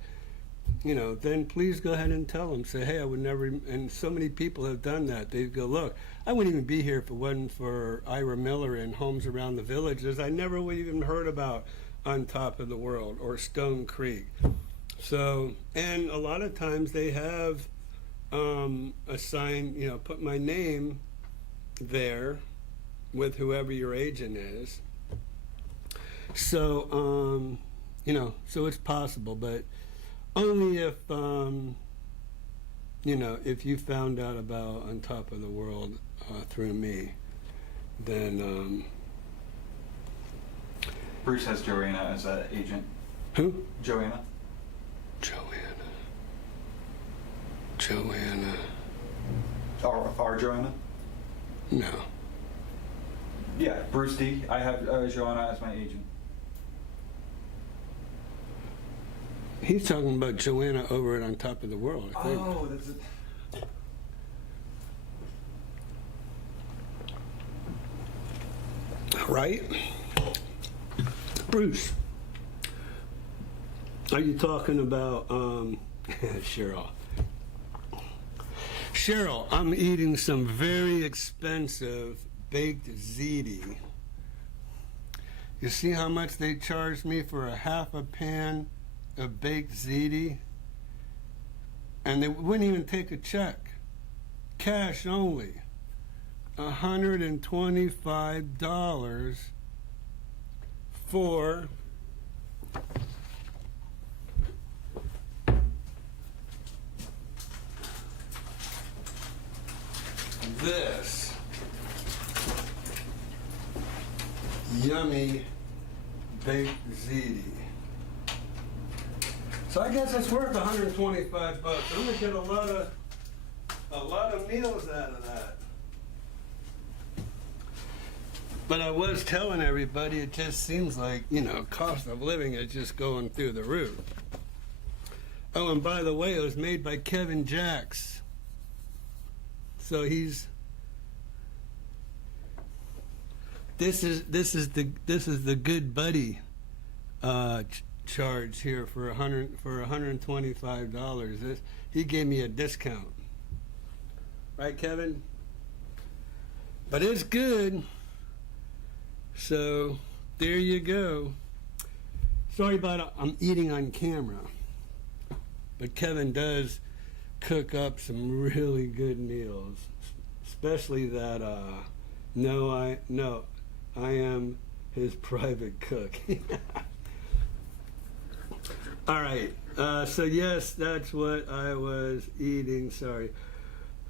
you know, then please go ahead and tell them. Say, hey, I would never, and so many people have done that. They go, look, I wouldn't even be here if it wasn't for Ira Miller and Homes Around the Villages. I never would even heard about On Top of the World or Stone Creek. So, and a lot of times they have assigned, you know, put my name there with whoever your agent is. So, you know, so it's possible, but only if, you know, if you found out about On Top of the World through me, then... Bruce has Joanna as an agent. Who? Joanna. Joanna. Our Joanna? No. Yeah, Bruce D. I have Joanna as my agent. He's talking about Joanna over at On Top of the World, I think. Oh, that's it. Right? Bruce, are you talking about Cheryl? Cheryl, I'm eating some very expensive baked ziti. You see how much they charged me for a half a pan of baked ziti? And they wouldn't even take a check. Cash only. $125 for this yummy baked ziti. So I guess it's worth $125. I'm gonna get a lot of meals out of that. But I was telling everybody, it just seems like, cost of living is just going through the roof. Oh, and by the way, it was made by Kevin Jacks. So this is the good buddy charge here for $125. He gave me a discount, right, Kevin? But it's good. So there you go. Sorry about it. I'm eating on camera, but Kevin does cook up some really good meals, especially that. I am his private cook. All right. So yes, that's what I was eating. Sorry.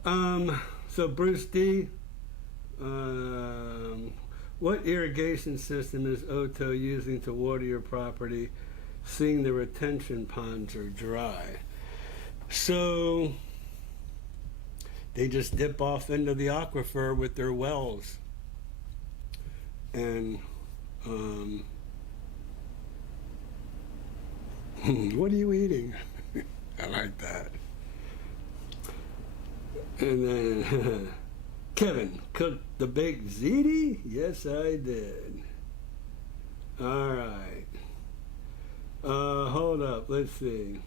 So Bruce D. What irrigation system is Otto using to water your property, seeing the retention ponds are dry? So they just dip off into the aquifer with their wells. And what are you eating? I like that. And then Kevin cooked the baked ziti? Yes, I did. All right. Hold up. Let's see.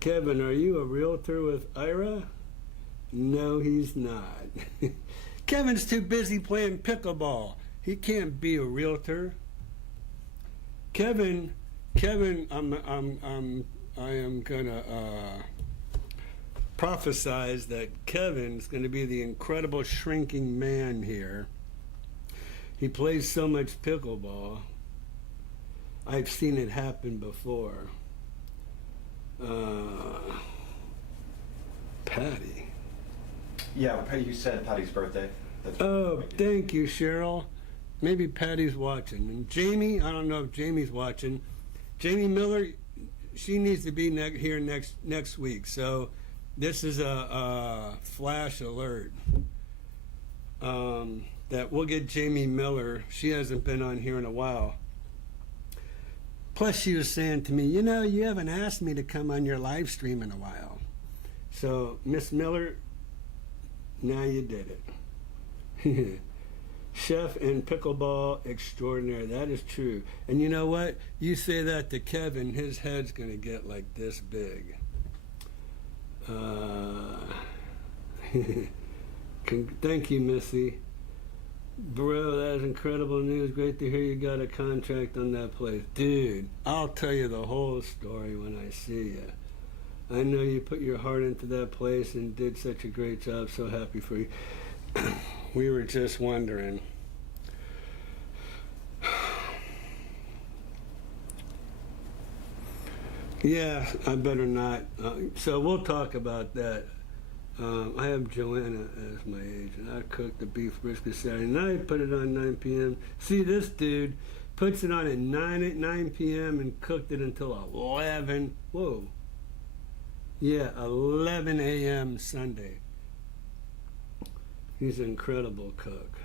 Kevin, are you a realtor with Ira? No, he's not. Kevin's too busy playing pickleball. He can't be a realtor. Kevin, I am gonna prophesize that Kevin's going to be the incredible shrinking man here. He plays so much pickleball. I've seen it happen before. Patty. Yeah, you said Patty's birthday. Oh, thank you, Cheryl. Maybe Patty's watching. And Jamie, I don't know if Jamie's watching. Jamie Miller, she needs to be here next week. So this is a flash alert that we'll get Jamie Miller. She hasn't been on here in a while. Plus, she was saying to me, you haven't asked me to come on your live stream in a while. So, Miss Miller, now you did it. Chef and pickleball extraordinary. That is true. And you know what? You say that to Kevin, his head's going to get like this big. Thank you, Missy. Bro, that is incredible news. Great to hear you got a contract on that place. Dude, I'll tell you the whole story when I see you. I know you put your heart into that place and did such a great job. So happy for you. We were just wondering. Yeah, I better not. So we'll talk about that. I have Joanna as my agent. I cooked the beef brisket Saturday night, put it on 9 p.m. See, this dude puts it on at 9 p.m. and cooked it until 11. Whoa. Yeah, 11 a.m. Sunday. He's an incredible cook.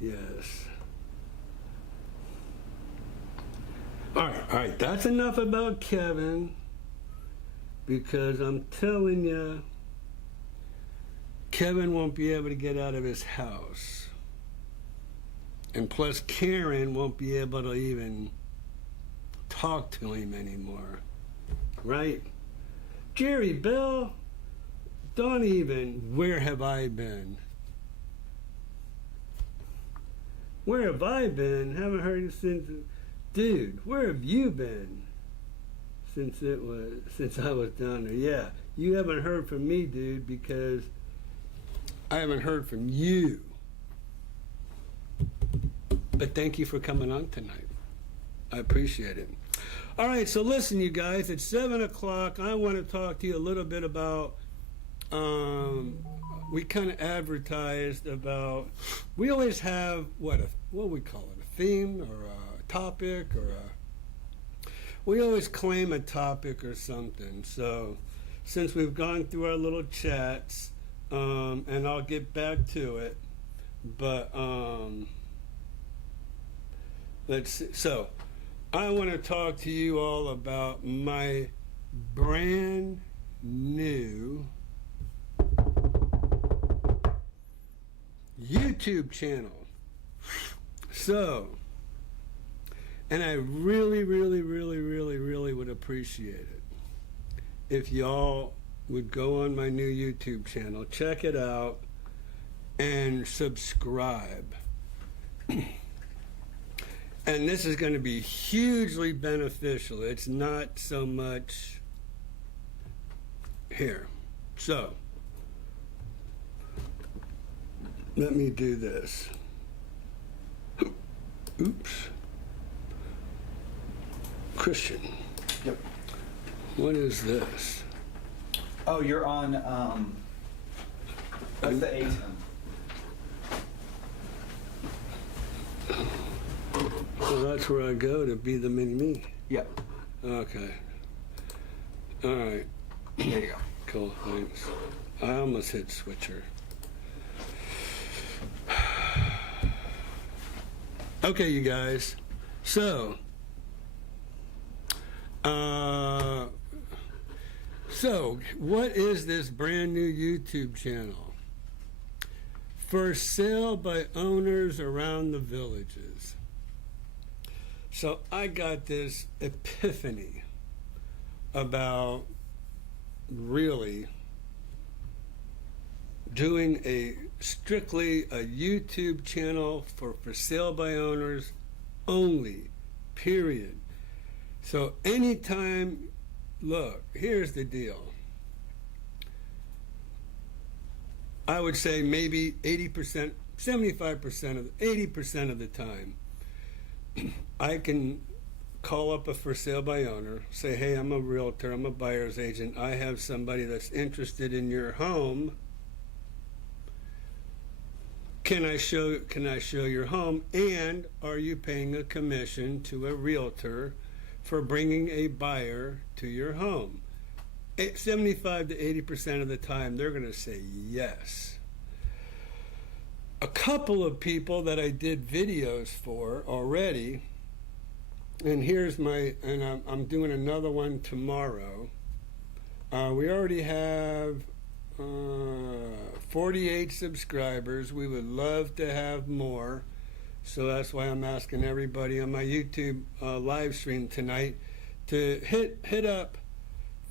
Yes. All right. That's enough about Kevin, because I'm telling you, Kevin won't be able to get out of his house. And plus, Karen won't be able to even talk to him anymore. Right? Jerry Bell, don't even, where have I been? Where have I been? Haven't heard you since, dude, where have you been? Since I was down there. Yeah, you haven't heard from me, dude, because I haven't heard from you. But thank you for coming on tonight. I appreciate it. All right, so listen, you guys, at 7 o'clock, I want to talk to you a little bit about, we kind of advertised about, we always have, what we call it, a theme or a topic or we always claim a topic or something. So since we've gone through our little chats, and I'll get back to it, but let's see. So I want to talk to you all about my brand new YouTube channel. So, and I really would appreciate it if y'all would go on my new YouTube channel, check it out, and subscribe. And this is going to be hugely beneficial. It's not so much here. So, let me do this. Oops. Christian. Yep. What is this? Oh, you're on, that's the A10. Well, that's where I go to be the mini-me. Yep. Okay. All right. There you go. Cool, thanks. I almost hit switcher. Okay, you guys. So what is this brand new YouTube channel? For sale by owners around the villages. So I got this epiphany about really doing strictly a YouTube channel for sale by owners only, period. So anytime, look, here's the deal. I would say maybe 80%, 75%, 80% of the time, I can call up a for sale by owner, say, hey, I'm a realtor, I'm a buyer's agent, I have somebody that's interested in your home. Can I show your home, and are you paying a commission to a realtor for bringing a buyer to your home? 75 to 80% of the time, they're going to say yes. A couple of people that I did videos for already, and I'm doing another one tomorrow. We already have 48 subscribers. We would love to have more. So that's why I'm asking everybody on my YouTube live stream tonight to hit up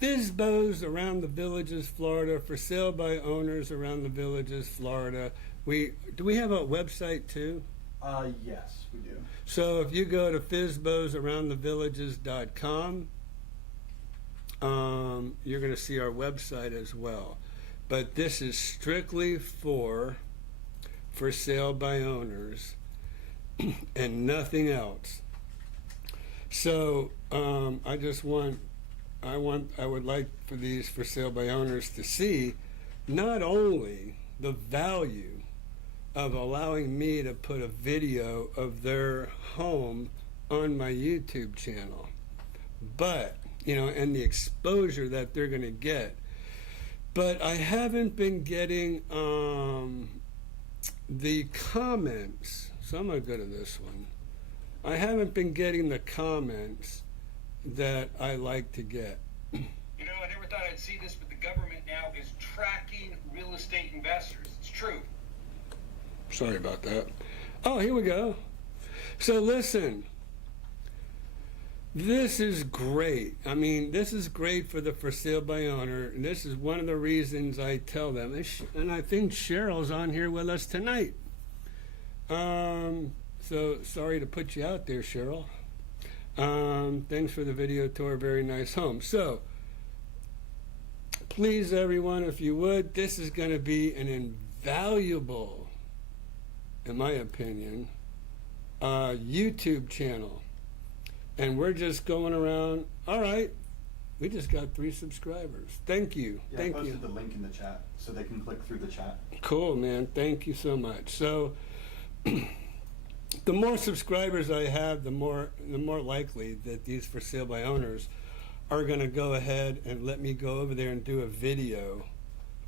Fizbo's around the villages, Florida, for sale by owners around the villages, Florida. Do we have a website too? Yes, we do. So if you go to fizbosaroundthevillages.com, you're going to see our website as well. But this is strictly for sale by owners and nothing else. So I would like for these for sale by owners to see not only the value of allowing me to put a video of their home on my YouTube channel, but, and the exposure that they're going to get. But I haven't been getting the comments. so I'm gonna go to this one. I haven't been getting the comments that I like to get. You know, I never thought I'd see this, but the government now is tracking real estate investors. It's true. Sorry about that. Oh, here we go. So listen, this is great. I mean, this is great for the for sale by owner, and this is one of the reasons I tell them. And I think Cheryl's on here with us tonight. So sorry to put you out there, Cheryl. Thanks for the video tour. Very nice home. So please, everyone, if you would, this is going to be an invaluable, in my opinion, YouTube channel. And we're just going around. All right, we just got 3 subscribers. Thank you. Yeah, Thank I posted you. the link in the chat so they can click through the chat. Cool, man. Thank you so much. So the more subscribers I have, the more likely that these for sale by owners are going to go ahead and let me go over there and do a video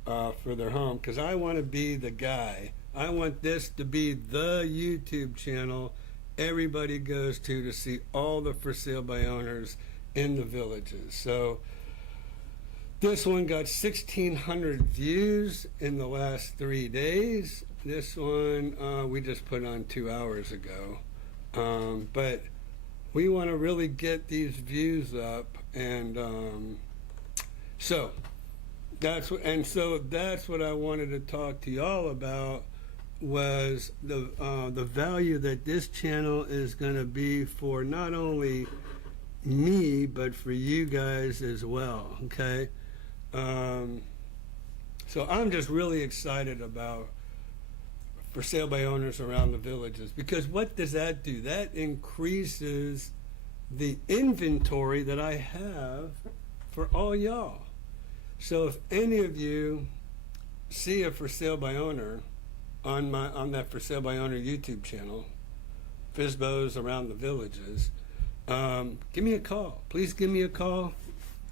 for their home, because I want to be the guy. I want this to be the YouTube channel everybody goes to see all the for sale by owners in the villages. So this one got 1,600 views in the last 3 days. This one we just put on 2 hours ago. But we want to really get these views up, and so that's what I wanted to talk to y'all about, was the value that this channel is going to be for not only me but for you guys as well. Okay, so I'm just really excited about for sale by owners around the villages, because what does that do? That increases the inventory that I have for all y'all. So if any of you see a for sale by owner on that for sale by owner YouTube channel, Fizbo's around the villages, give me a call. Please give me a call.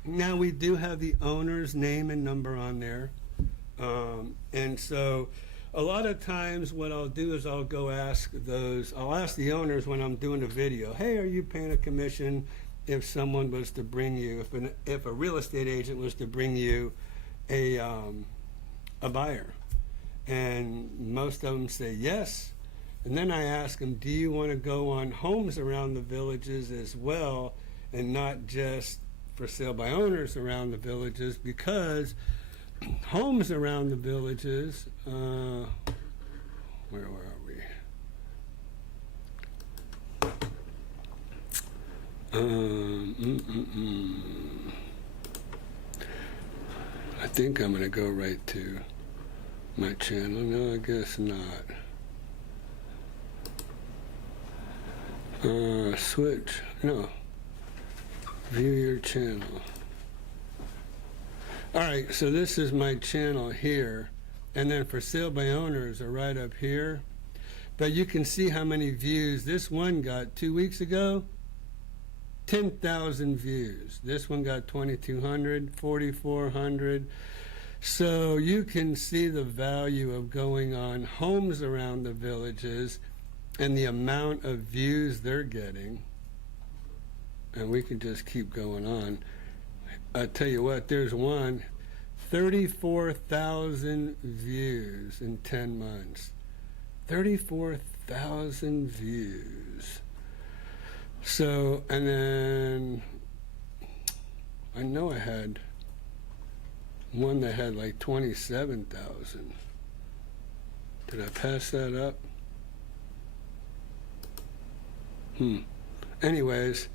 Now we do have the owner's name and number on there, and so a lot of times what I'll do is I'll ask the owners when I'm doing a video, hey, are you paying a commission if someone was to bring you, if a real estate agent was to bring you a buyer? And most of them say yes. And then I ask them, do you want to go on homes around the villages as well, and not just for sale by owners around the villages? Because homes around the villages, where are we? I think I'm going to go right to my channel. No, I guess not. Switch. No. View your channel. All right, so this is my channel here, and then for sale by owners are right up here. But you can see how many views this one got 2 weeks ago. 10,000 views. This one got 2,200, 4,400. So you can see the value of going on homes around the villages and the amount of views they're getting. And we can just keep going on. I tell you what, there's one, 34,000 views in 10 months. 34,000 views. So, and then I know I had one that had like 27,000. Did I pass that up? Anyways,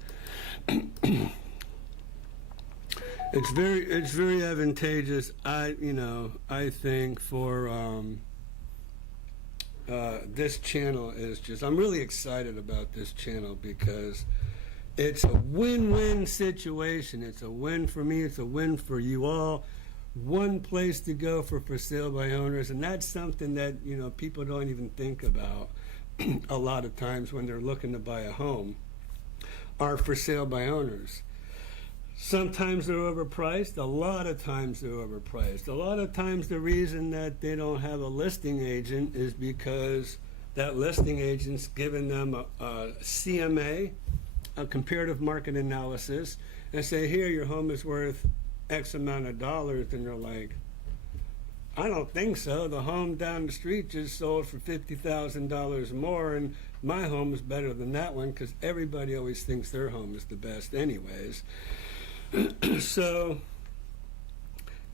it's very advantageous. I think for this channel is just, I'm really excited about this channel because it's a win-win situation. It's a win for me. It's a win for you all. One place to go for sale by owners, and that's something that people don't even think about a lot of times when they're looking to buy a home, are for sale by owners. Sometimes they're overpriced. A lot of times they're overpriced. A lot of times the reason that they don't have a listing agent is because that listing agent's giving them a CMA, a comparative market analysis, and say, here, your home is worth X amount of dollars, and they're like, I don't think so. The home down the street just sold for $50,000 more, and my home is better than that one, because everybody always thinks their home is the best anyways. So,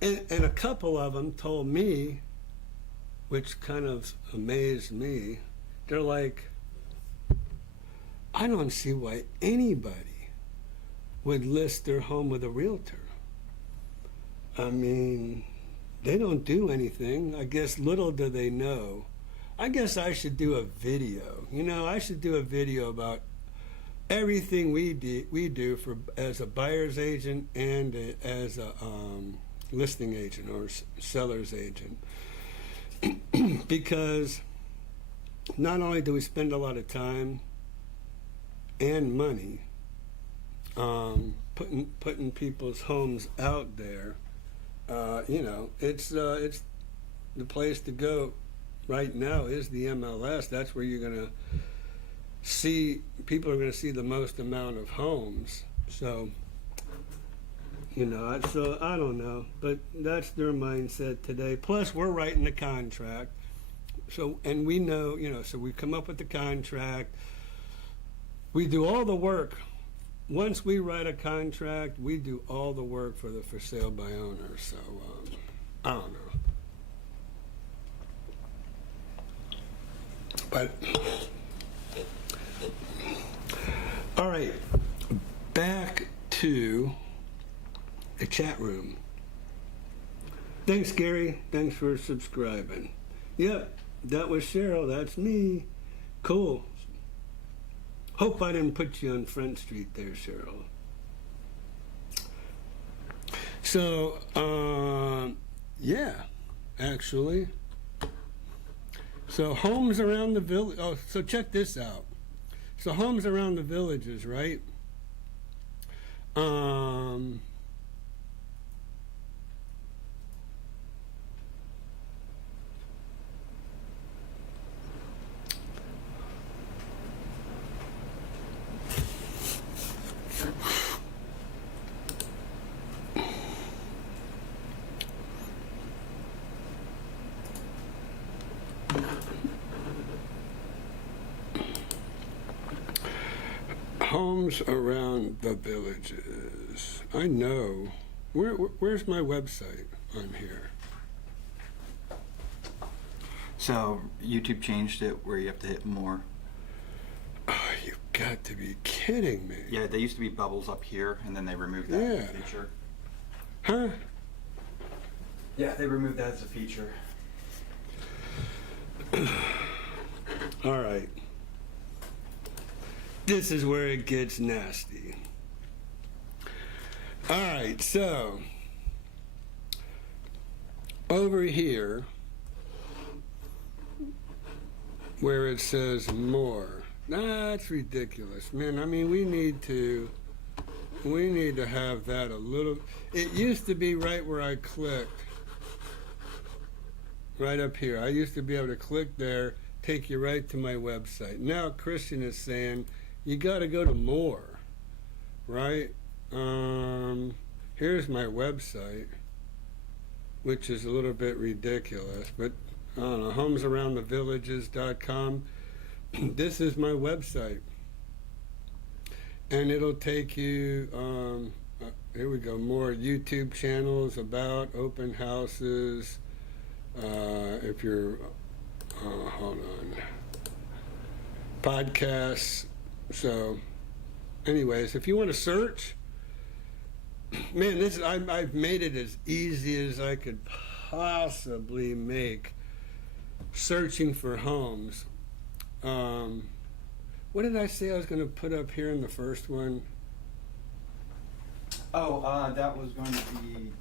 and a couple of them told me, which kind of amazed me, they're like, I don't see why anybody would list their home with a realtor. I mean, they don't do anything. I guess little do they know. I guess I should do a video. You know, I should do a video about everything we do for as a buyer's agent and as a listing agent or seller's agent. Because not only do we spend a lot of time and money putting people's homes out there, you know, it's the place to go right now is the MLS. That's where you're going to see, people are going to see the most amount of homes. So, you know, so I don't know, but that's their mindset today. Plus, we're writing the contract. So, and we know, you know, so we come up with the contract. We do all the work. Once we write a contract, we do all the work for the for sale by owner. So, I don't know. But, all right, back to the chat room. Thanks, Gary. Thanks for subscribing. Yep, that was Cheryl. That's me. Cool. Hope I didn't put you on Front Street there, Cheryl. So, yeah, actually. So homes around the village. Oh, so check this out. So homes around the villages, right? Homes around the villages. I know. Where's my website on here? So YouTube changed it where you have to hit more. Oh, you've got to be kidding me. Yeah, they used to be bubbles up here, and then they removed that as a feature. Huh? Yeah, they removed that as a feature. All right. This is where it gets nasty. All right, so over here where it says more, that's ridiculous, man. I mean, we need to have that a little. It used to be right where I clicked, right up here. I used to be able to click there, take you right to my website. Now Christian is saying you got to go to more, right? Here's my website, which is a little bit ridiculous, but I don't know, homesaroundthevillages.com. This is my website, and it'll take you, here we go, more YouTube channels about open houses. If you're, hold on, podcasts. So, anyways, if you want to search, man, this I've made it as easy as I could possibly make searching for homes. What did I say I was going to put up here in the first one? Oh, that was going to be.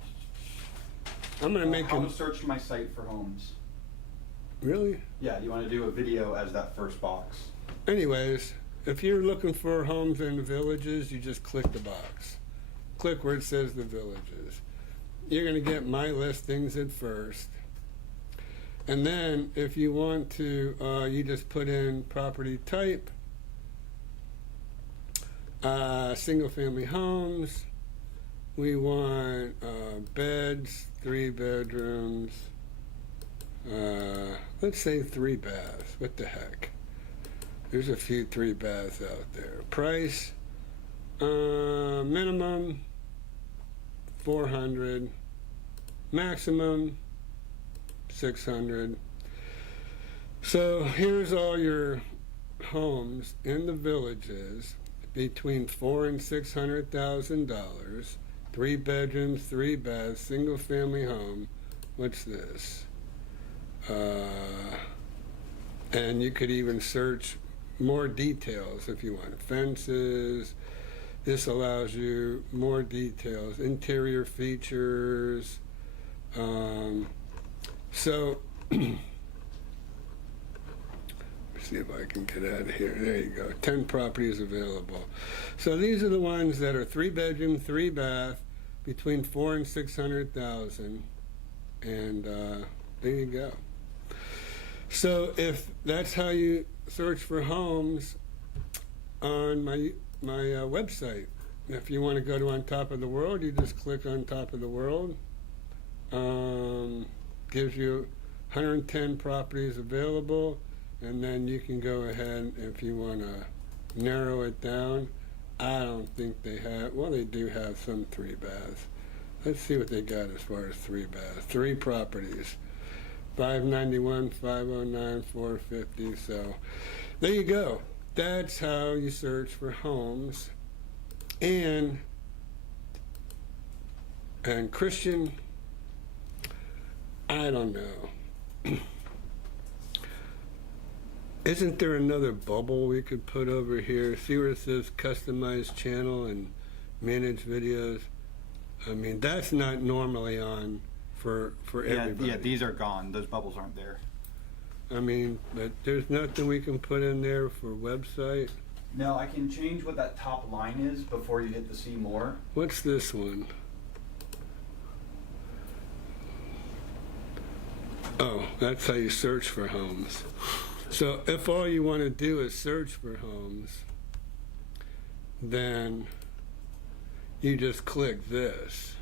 I'm going to make how them. to search my site for homes. Really? Yeah, you want to do a video as that first box. Anyways, if you're looking for homes in the villages, you just click the box. Click where it says the villages. You're going to get my listings at first. And then if you want to, you just put in property type, single family homes. We want beds, 3 bedrooms. Let's say 3 baths. What the heck? There's a few 3 baths out there. Price, minimum 400, maximum 600. So here's all your homes in the villages between $400,000 and $600,000. 3 bedrooms, 3 baths, single family home. What's this? And you could even search more details if you want. Fences. This allows you more details. Interior features. So, let's see if I can get out of here. There you go. 10 properties available. So these are the ones that are 3 bedroom, 3 bath, between 400,000 and 600,000, and there you go. So if that's how you search for homes on my website, if you want to go to On Top of the World, you just click On Top of the World. Gives you 110 properties available, and then you can go ahead if you want to narrow it down. I don't think they have, well, they do have some 3 baths. Let's see what they got as far as 3 baths. 3 properties. 591, 509, 450. So there you go. That's how you search for homes. And Christian, I don't know. Isn't there another bubble we could put over here? See where it says customized channel and manage videos? I mean, that's not normally on for everybody. Yeah, these are gone. Those bubbles aren't there. I mean, but there's nothing we can put in there for website. No, I can change what that top line is before you hit the see more. What's this one? Oh, that's how you search for homes. So if all you want to do is search for homes, then you just click this,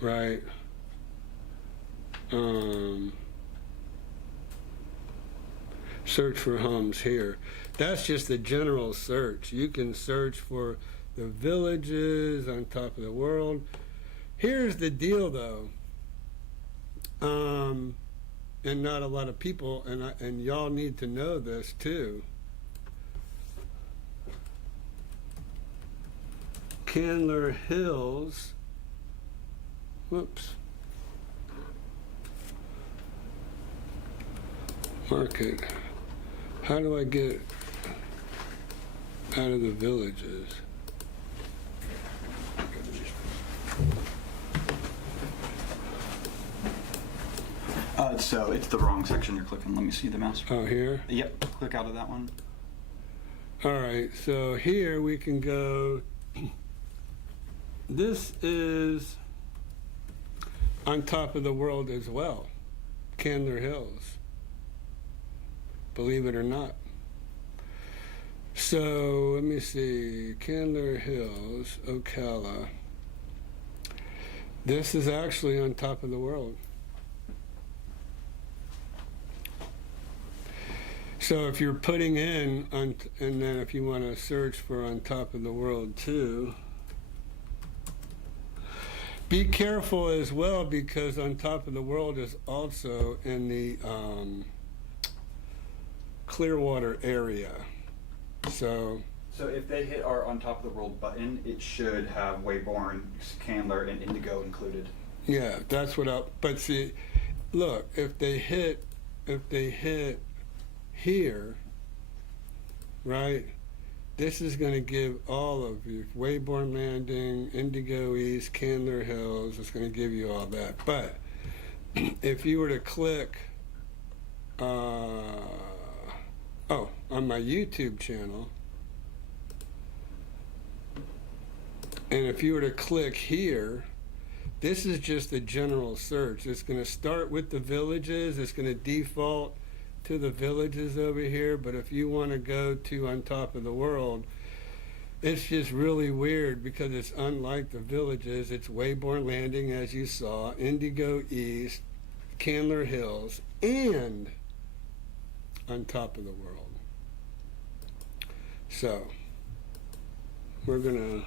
right? Search for homes here. That's just a general search. You can search for the villages on top of the world. Here's the deal, though. And not a lot of people, and y'all need to know this too. Candler Hills, whoops, market. How do I get out of the villages? So it's the wrong section you're clicking. Let me see the mouse. Oh, here? Yep, click out of that one. All right, so here we can go. This is on top of the world as well, Candler Hills, believe it or not. So let me see, Candler Hills, Ocala. This is actually on top of the world. So if you're putting in, and then if you want to search for On Top of the World too, be careful as well, because On Top of the World is also in the Clearwater area. So if they hit our On Top of the World button, it should have Wayborn, Candler, and Indigo included. yeah, that's what but see, look, if they hit here, right, this is going to give all of you Wayborn Landing, Indigo East, Candler Hills. It's going to give you all that. But if you were to click on my YouTube channel, and if you were to click here, This is just a general search. It's going to start with the villages. It's going to default to the villages over here. But if you want to go to On Top of the World, it's just really weird because it's unlike the villages. It's Wayborn Landing, as you saw, Indigo East, Candler Hills, and On Top of the World. So, we're going to...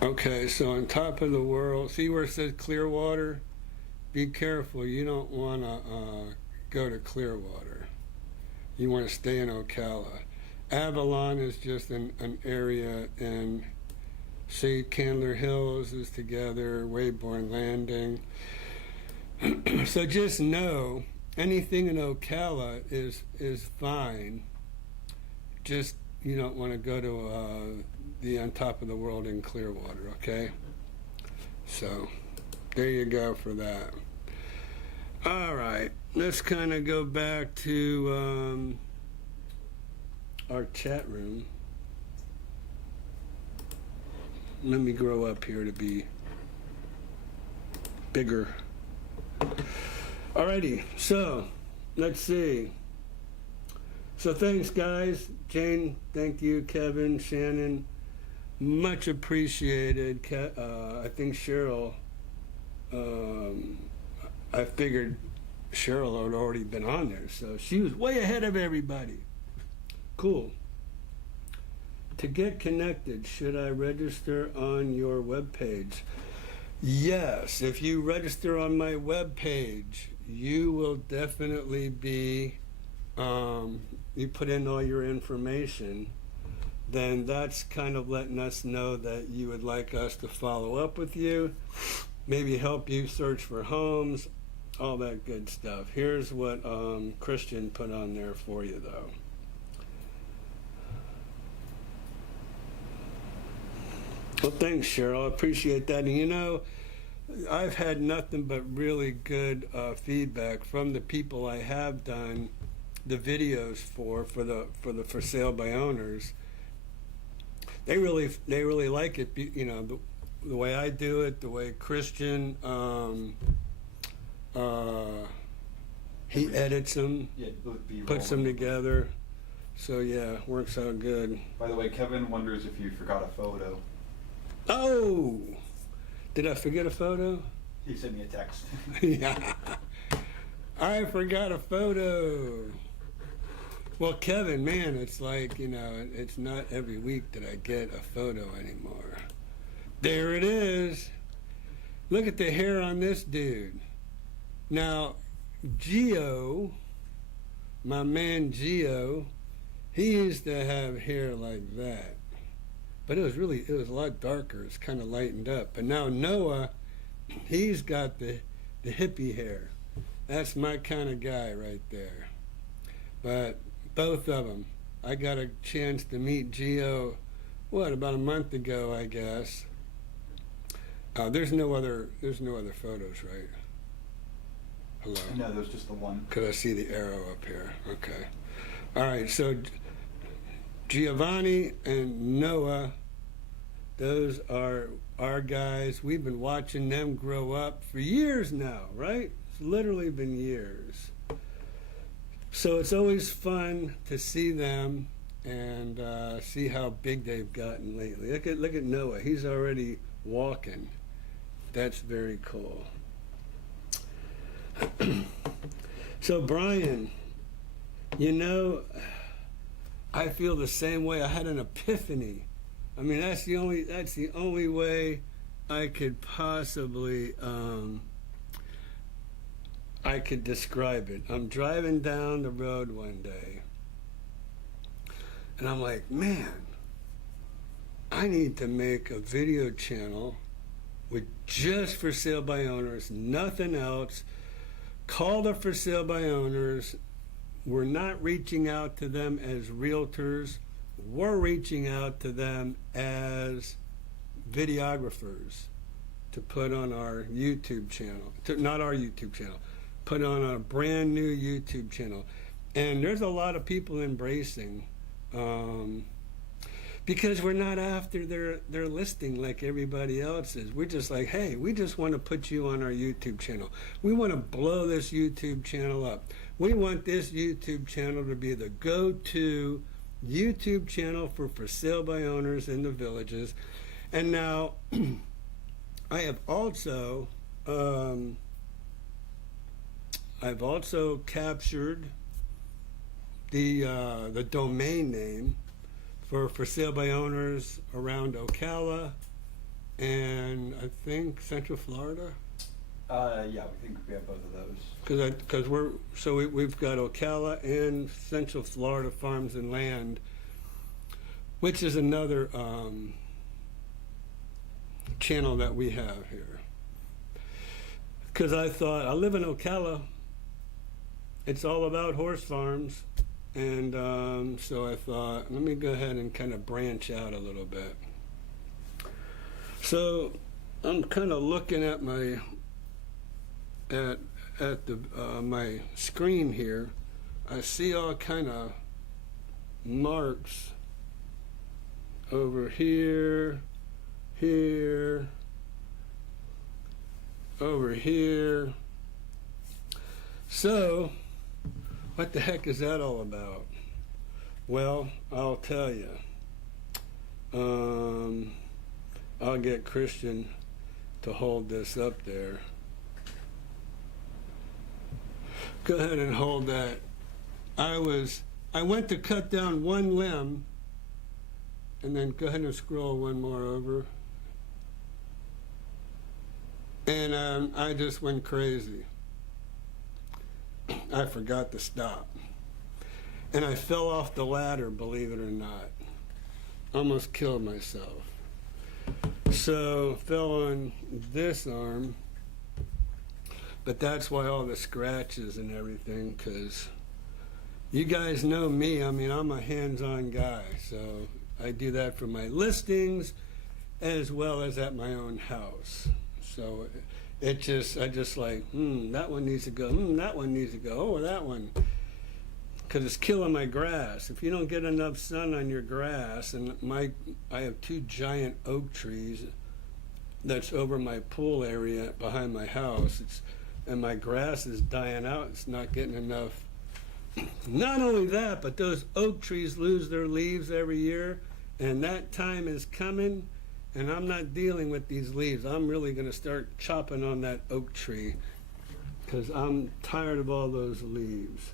Okay, so On Top of the World, see where it says Clearwater? Be careful, you don't want to go to Clearwater. You want to stay in Ocala. Avalon is just an area in, see, Candler Hills is together, Wayborn Landing. So just know, anything in Ocala is fine. Just, you don't want to go to the On Top of the World in Clearwater, okay? So, there you go for that. All right, let's kind of go back to our chat room. Let me grow up here to be bigger. Alrighty, so let's see. So thanks, guys. Jane, thank you. Kevin, Shannon, much appreciated. I think Cheryl, I figured Cheryl had already been on there, so she was way ahead of everybody. Cool. To get connected, should I register on your webpage? Yes, if you register on my webpage, you will definitely be, you put in all your information, then that's kind of letting us know that you would like us to follow up with you, maybe help you search for homes, all that good stuff. Here's what Christian put on there for you, though. Well, thanks, Cheryl. I appreciate that. And you know, I've had nothing but really good feedback from the people I have done the videos for the for sale by owners. They really like it. You know, the way I do it, the way Christian he edits them, Yeah, puts them together. So yeah, works out good. By the way, Kevin wonders if you forgot a photo. Oh, did I forget a photo? He sent me a text. Yeah, I forgot a photo. Well, Kevin, man, it's like, you know, it's not every week that I get a photo anymore. There it is. Look at the hair on this dude. Now, Gio, my man Gio, he used to have hair like that. But it was a lot darker. It's kind of lightened up. But now Noah, he's got the hippie hair. That's my kind of guy right there. But both of them, I got a chance to meet Gio, about a month ago, I guess. There's no other photos, right? Hello? No, there's just the one. Because I see the arrow up here. Okay. All right, so Giovanni and Noah, those are our guys. We've been watching them grow up for years now, right? It's literally been years. So it's always fun to see them and see how big they've gotten lately. Look at Noah. He's already walking. That's very cool. So Brian, you know, I feel the same way. I had an epiphany. I mean, that's the only way I could possibly I could describe it. I'm driving down the road one day, and I'm like, man, I need to make a video channel with just for sale by owners, nothing else. Call the for sale by owners. We're not reaching out to them as realtors. We're reaching out to them as videographers to put on our YouTube channel. Not our YouTube channel. Put on a brand new YouTube channel. And there's a lot of people embracing because we're not after their listing like everybody else is. We're just like, hey, we just want to put you on our YouTube channel. We want to blow this YouTube channel up. We want this YouTube channel to be the go-to YouTube channel for sale by owners in the villages. And now I have also captured the domain name for sale by owners around Ocala and I think Central Florida. Yeah, we think we have both of those. Because we've got Ocala and Central Florida Farms and Land, which is another channel that we have here. Because I thought, I live in Ocala. It's all about horse farms. And so I thought, let me go ahead and kind of branch out a little bit. So I'm kind of looking at my my screen here. I see all kind of marks over here, here, over here. So what the heck is that all about? Well, I'll tell you. I'll get Christian to hold this up there. Go ahead and hold that. I went to cut down one limb, and then go ahead and scroll one more over. And I just went crazy. I forgot to stop. And I fell off the ladder, believe it or not. Almost killed myself. So, fell on this arm. But that's why all the scratches and everything, because you guys know me. I mean, I'm a hands-on guy. So, I do that for my listings as well as at my own house. So, I just like, that one needs to go, that one needs to go, oh, that one. Because it's killing my grass. If you don't get enough sun on your grass, and I have 2 giant oak trees that's over my pool area behind my house, and my grass is dying out, it's not getting enough. Not only that, but those oak trees lose their leaves every year, and that time is coming. And I'm not dealing with these leaves. I'm really going to start chopping on that oak tree because I'm tired of all those leaves.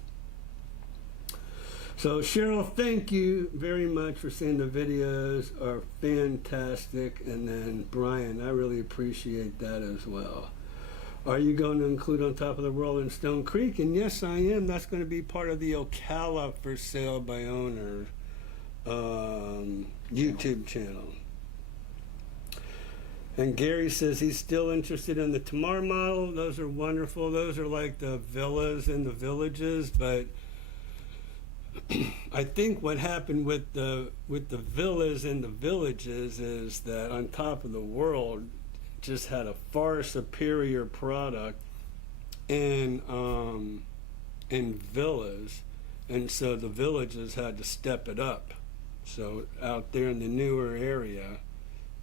So Cheryl, thank you very much for saying the videos are fantastic. And then Brian, I really appreciate that as well. Are you going to include on top of the Rolling Stone Creek? And yes, I am. That's going to be part of the Ocala for sale by owner YouTube channel. And Gary says he's still interested in the Tamar model. Those are wonderful. Those are like the villas in the villages. But I think what happened with the villas in the villages is that On Top of the World just had a far superior product in villas, and so the villages had to step it up. So out there in the newer area,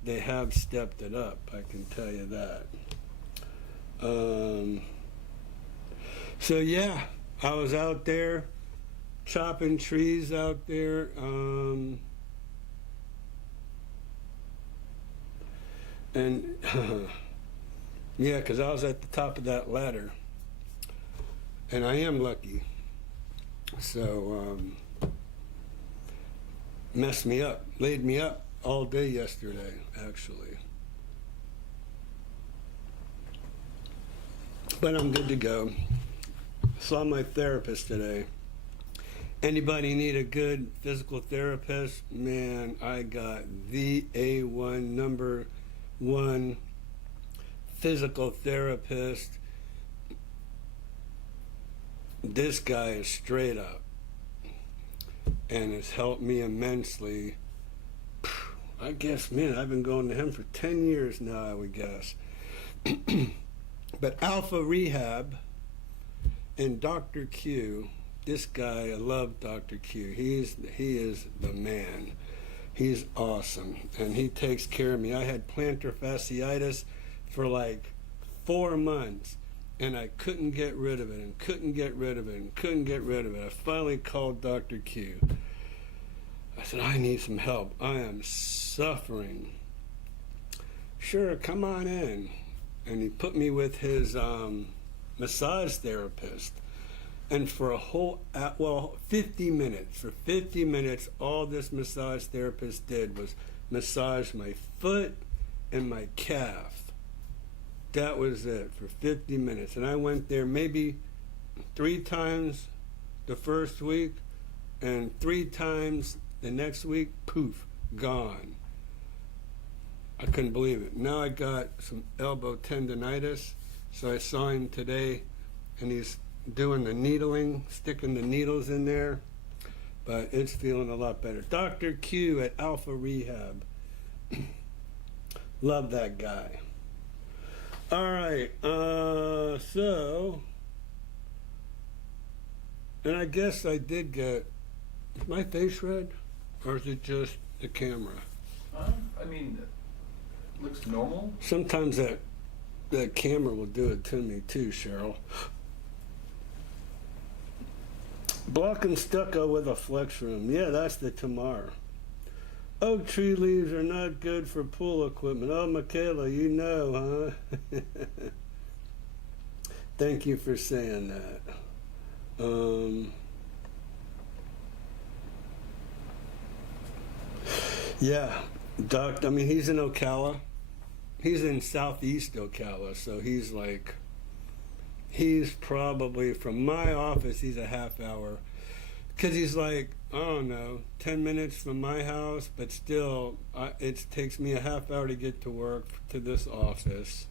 they have stepped it up, I can tell you that. So yeah, I was out there chopping trees out there. And yeah, because I was at the top of that ladder. And I am lucky. So messed me up, laid me up all day yesterday, actually. But I'm good to go. Saw my therapist today. Anybody need a good physical therapist? Man, I got the A1, number 1 physical therapist. This guy is straight up and has helped me immensely. I guess, man, I've been going to him for 10 years now, I would guess. But Alpha Rehab and Dr. Q, this guy, I love Dr. Q. He is the man. He's awesome, and he takes care of me. I had plantar fasciitis for like 4 months, and I couldn't get rid of it, and couldn't get rid of it, and couldn't get rid of it. I finally called Dr. Q. I said, I need some help. I am suffering. Sure, come on in. And he put me with his massage therapist. And for a whole, 50 minutes, for 50 minutes, all this massage therapist did was massage my foot and my calf. That was it for 50 minutes. And I went there maybe 3 times the first week, and 3 times the next week, poof, gone. I couldn't believe it. Now I got some elbow tendonitis, so I saw him today, and he's doing the needling, sticking the needles in there, but it's feeling a lot better. Dr. Q at Alpha Rehab. Love that guy. All right, so, and I guess I did get, is my face red, or is it just the camera? I mean, it looks normal. Sometimes that camera will do it to me too, Cheryl. Block and stucco with a flex room. Yeah, that's the Tamar. Oak tree leaves are not good for pool equipment. Oh, Michaela, you know, huh? Thank you for saying that. Yeah, Doc, I mean, he's in Ocala. He's in southeast Ocala, so he's probably, from my office, he's a half hour. Because he's like, I don't know, 10 minutes from my house, but still, it takes me a half hour to get to work to this office.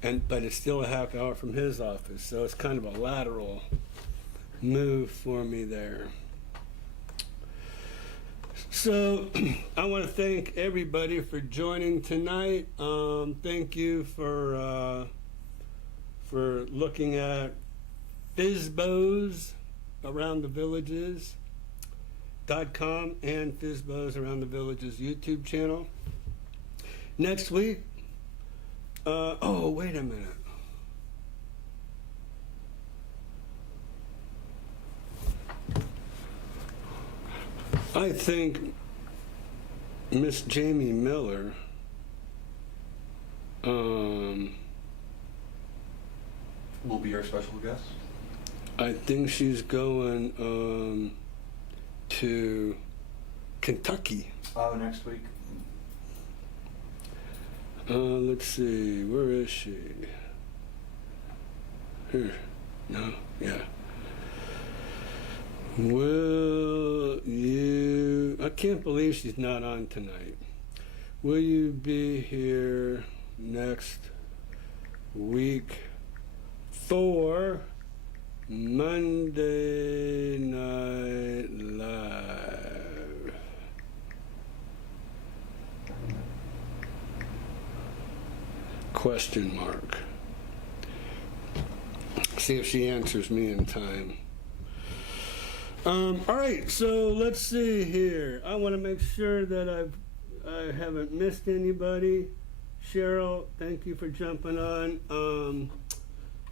But it's still a half hour from his office, so it's kind of a lateral move for me there. So I want to thank everybody for joining tonight. Thank you for looking at Fizbos Around the Villages.com and Fizbos Around the Villages YouTube channel. Next week, oh, wait a minute. I think Miss Jamie Miller Will be our special guest. I think she's going to Kentucky. Oh, next week. Let's see, where is she? Here. No? Yeah. Will you, I can't believe she's not on tonight. Will you be here next week for Monday Night Live? Question mark. See if she answers me in time. All right, so let's see here. I want to make sure that I haven't missed anybody. Cheryl, thank you for jumping on.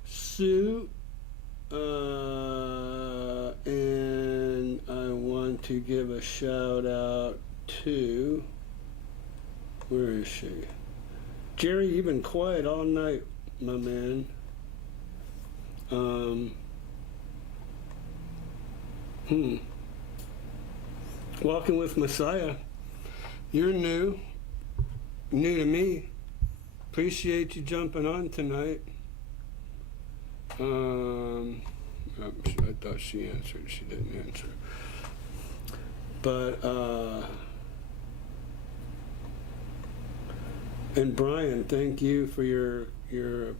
Sue, and I want to give a shout out to, where is she? Jerry, you've been quiet all night, my man. Walking with Messiah. You're new to me. Appreciate you jumping on tonight. I thought she answered. She didn't answer. But, and Brian, thank you for your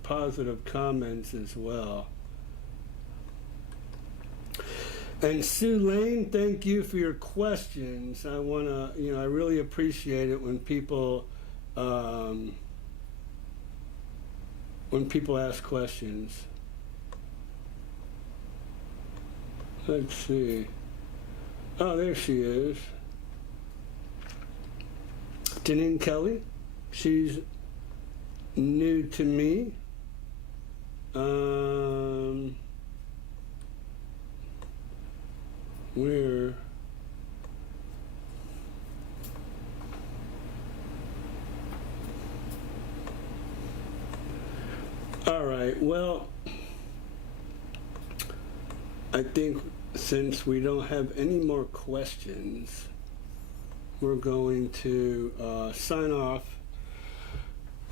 positive comments as well. And Sue Lane, thank you for your questions. I want to, I really appreciate it when people ask questions. Let's see. Oh, there she is. Janine Kelly. She's new to me. We're all right. Well, I think since we don't have any more questions, we're going to sign off.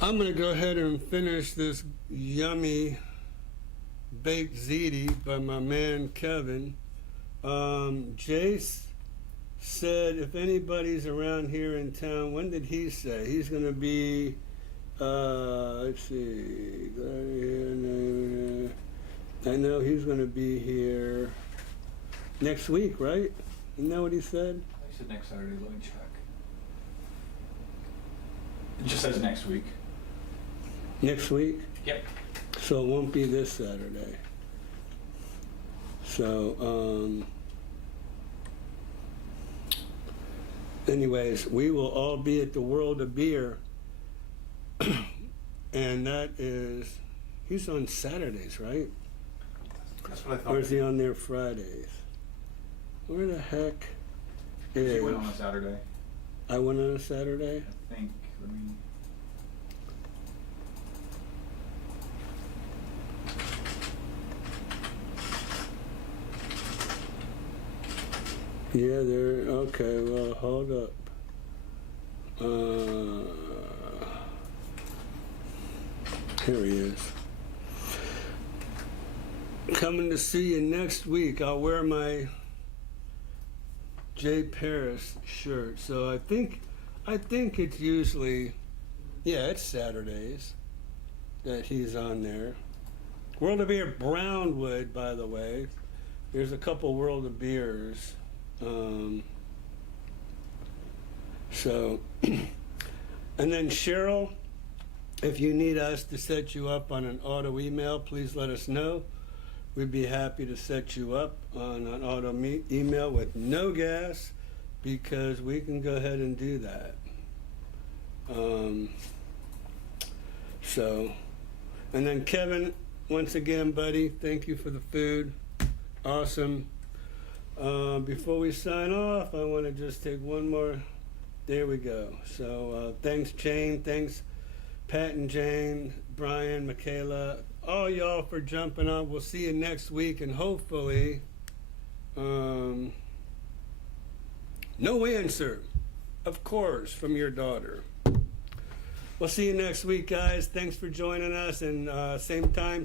I'm going to go ahead and finish this yummy baked ziti by my man Kevin. Jace said if anybody's around here in town, when did he say? He's going to be, let's see, I know he's going to be here next week, right? Isn't that what he said? He said next Saturday. Let me check. It just says next week. Next week? Yep. So it won't be this Saturday. So, anyways, we will all be at the World of Beer. And that is, he's on Saturdays, right? That's what I thought. Or is he on there Fridays? Where the heck is... You went on a Saturday. I went on a Saturday? I think. Let me... Yeah, they're... Okay, well, hold up. Here he is. Coming to see you next week. I'll wear my J. Paris shirt. So I think it's usually, yeah, it's Saturdays that he's on there. World of Beer Brownwood, by the way. There's a couple World of Beers. So, and then Cheryl, if you need us to set you up on an auto email, please let us know. We'd be happy to set you up on an auto email with no gas, because we can go ahead and do that. So, and then Kevin, once again, buddy, thank you for the food. Awesome. Before we sign off, I want to just take one more. There we go. So thanks, Jane. Thanks, Pat and Jane, Brian, Michaela, all y'all for jumping on. We'll see you next week, and hopefully, no answer, of course, from your daughter. We'll see you next week, guys. Thanks for joining us, and same time.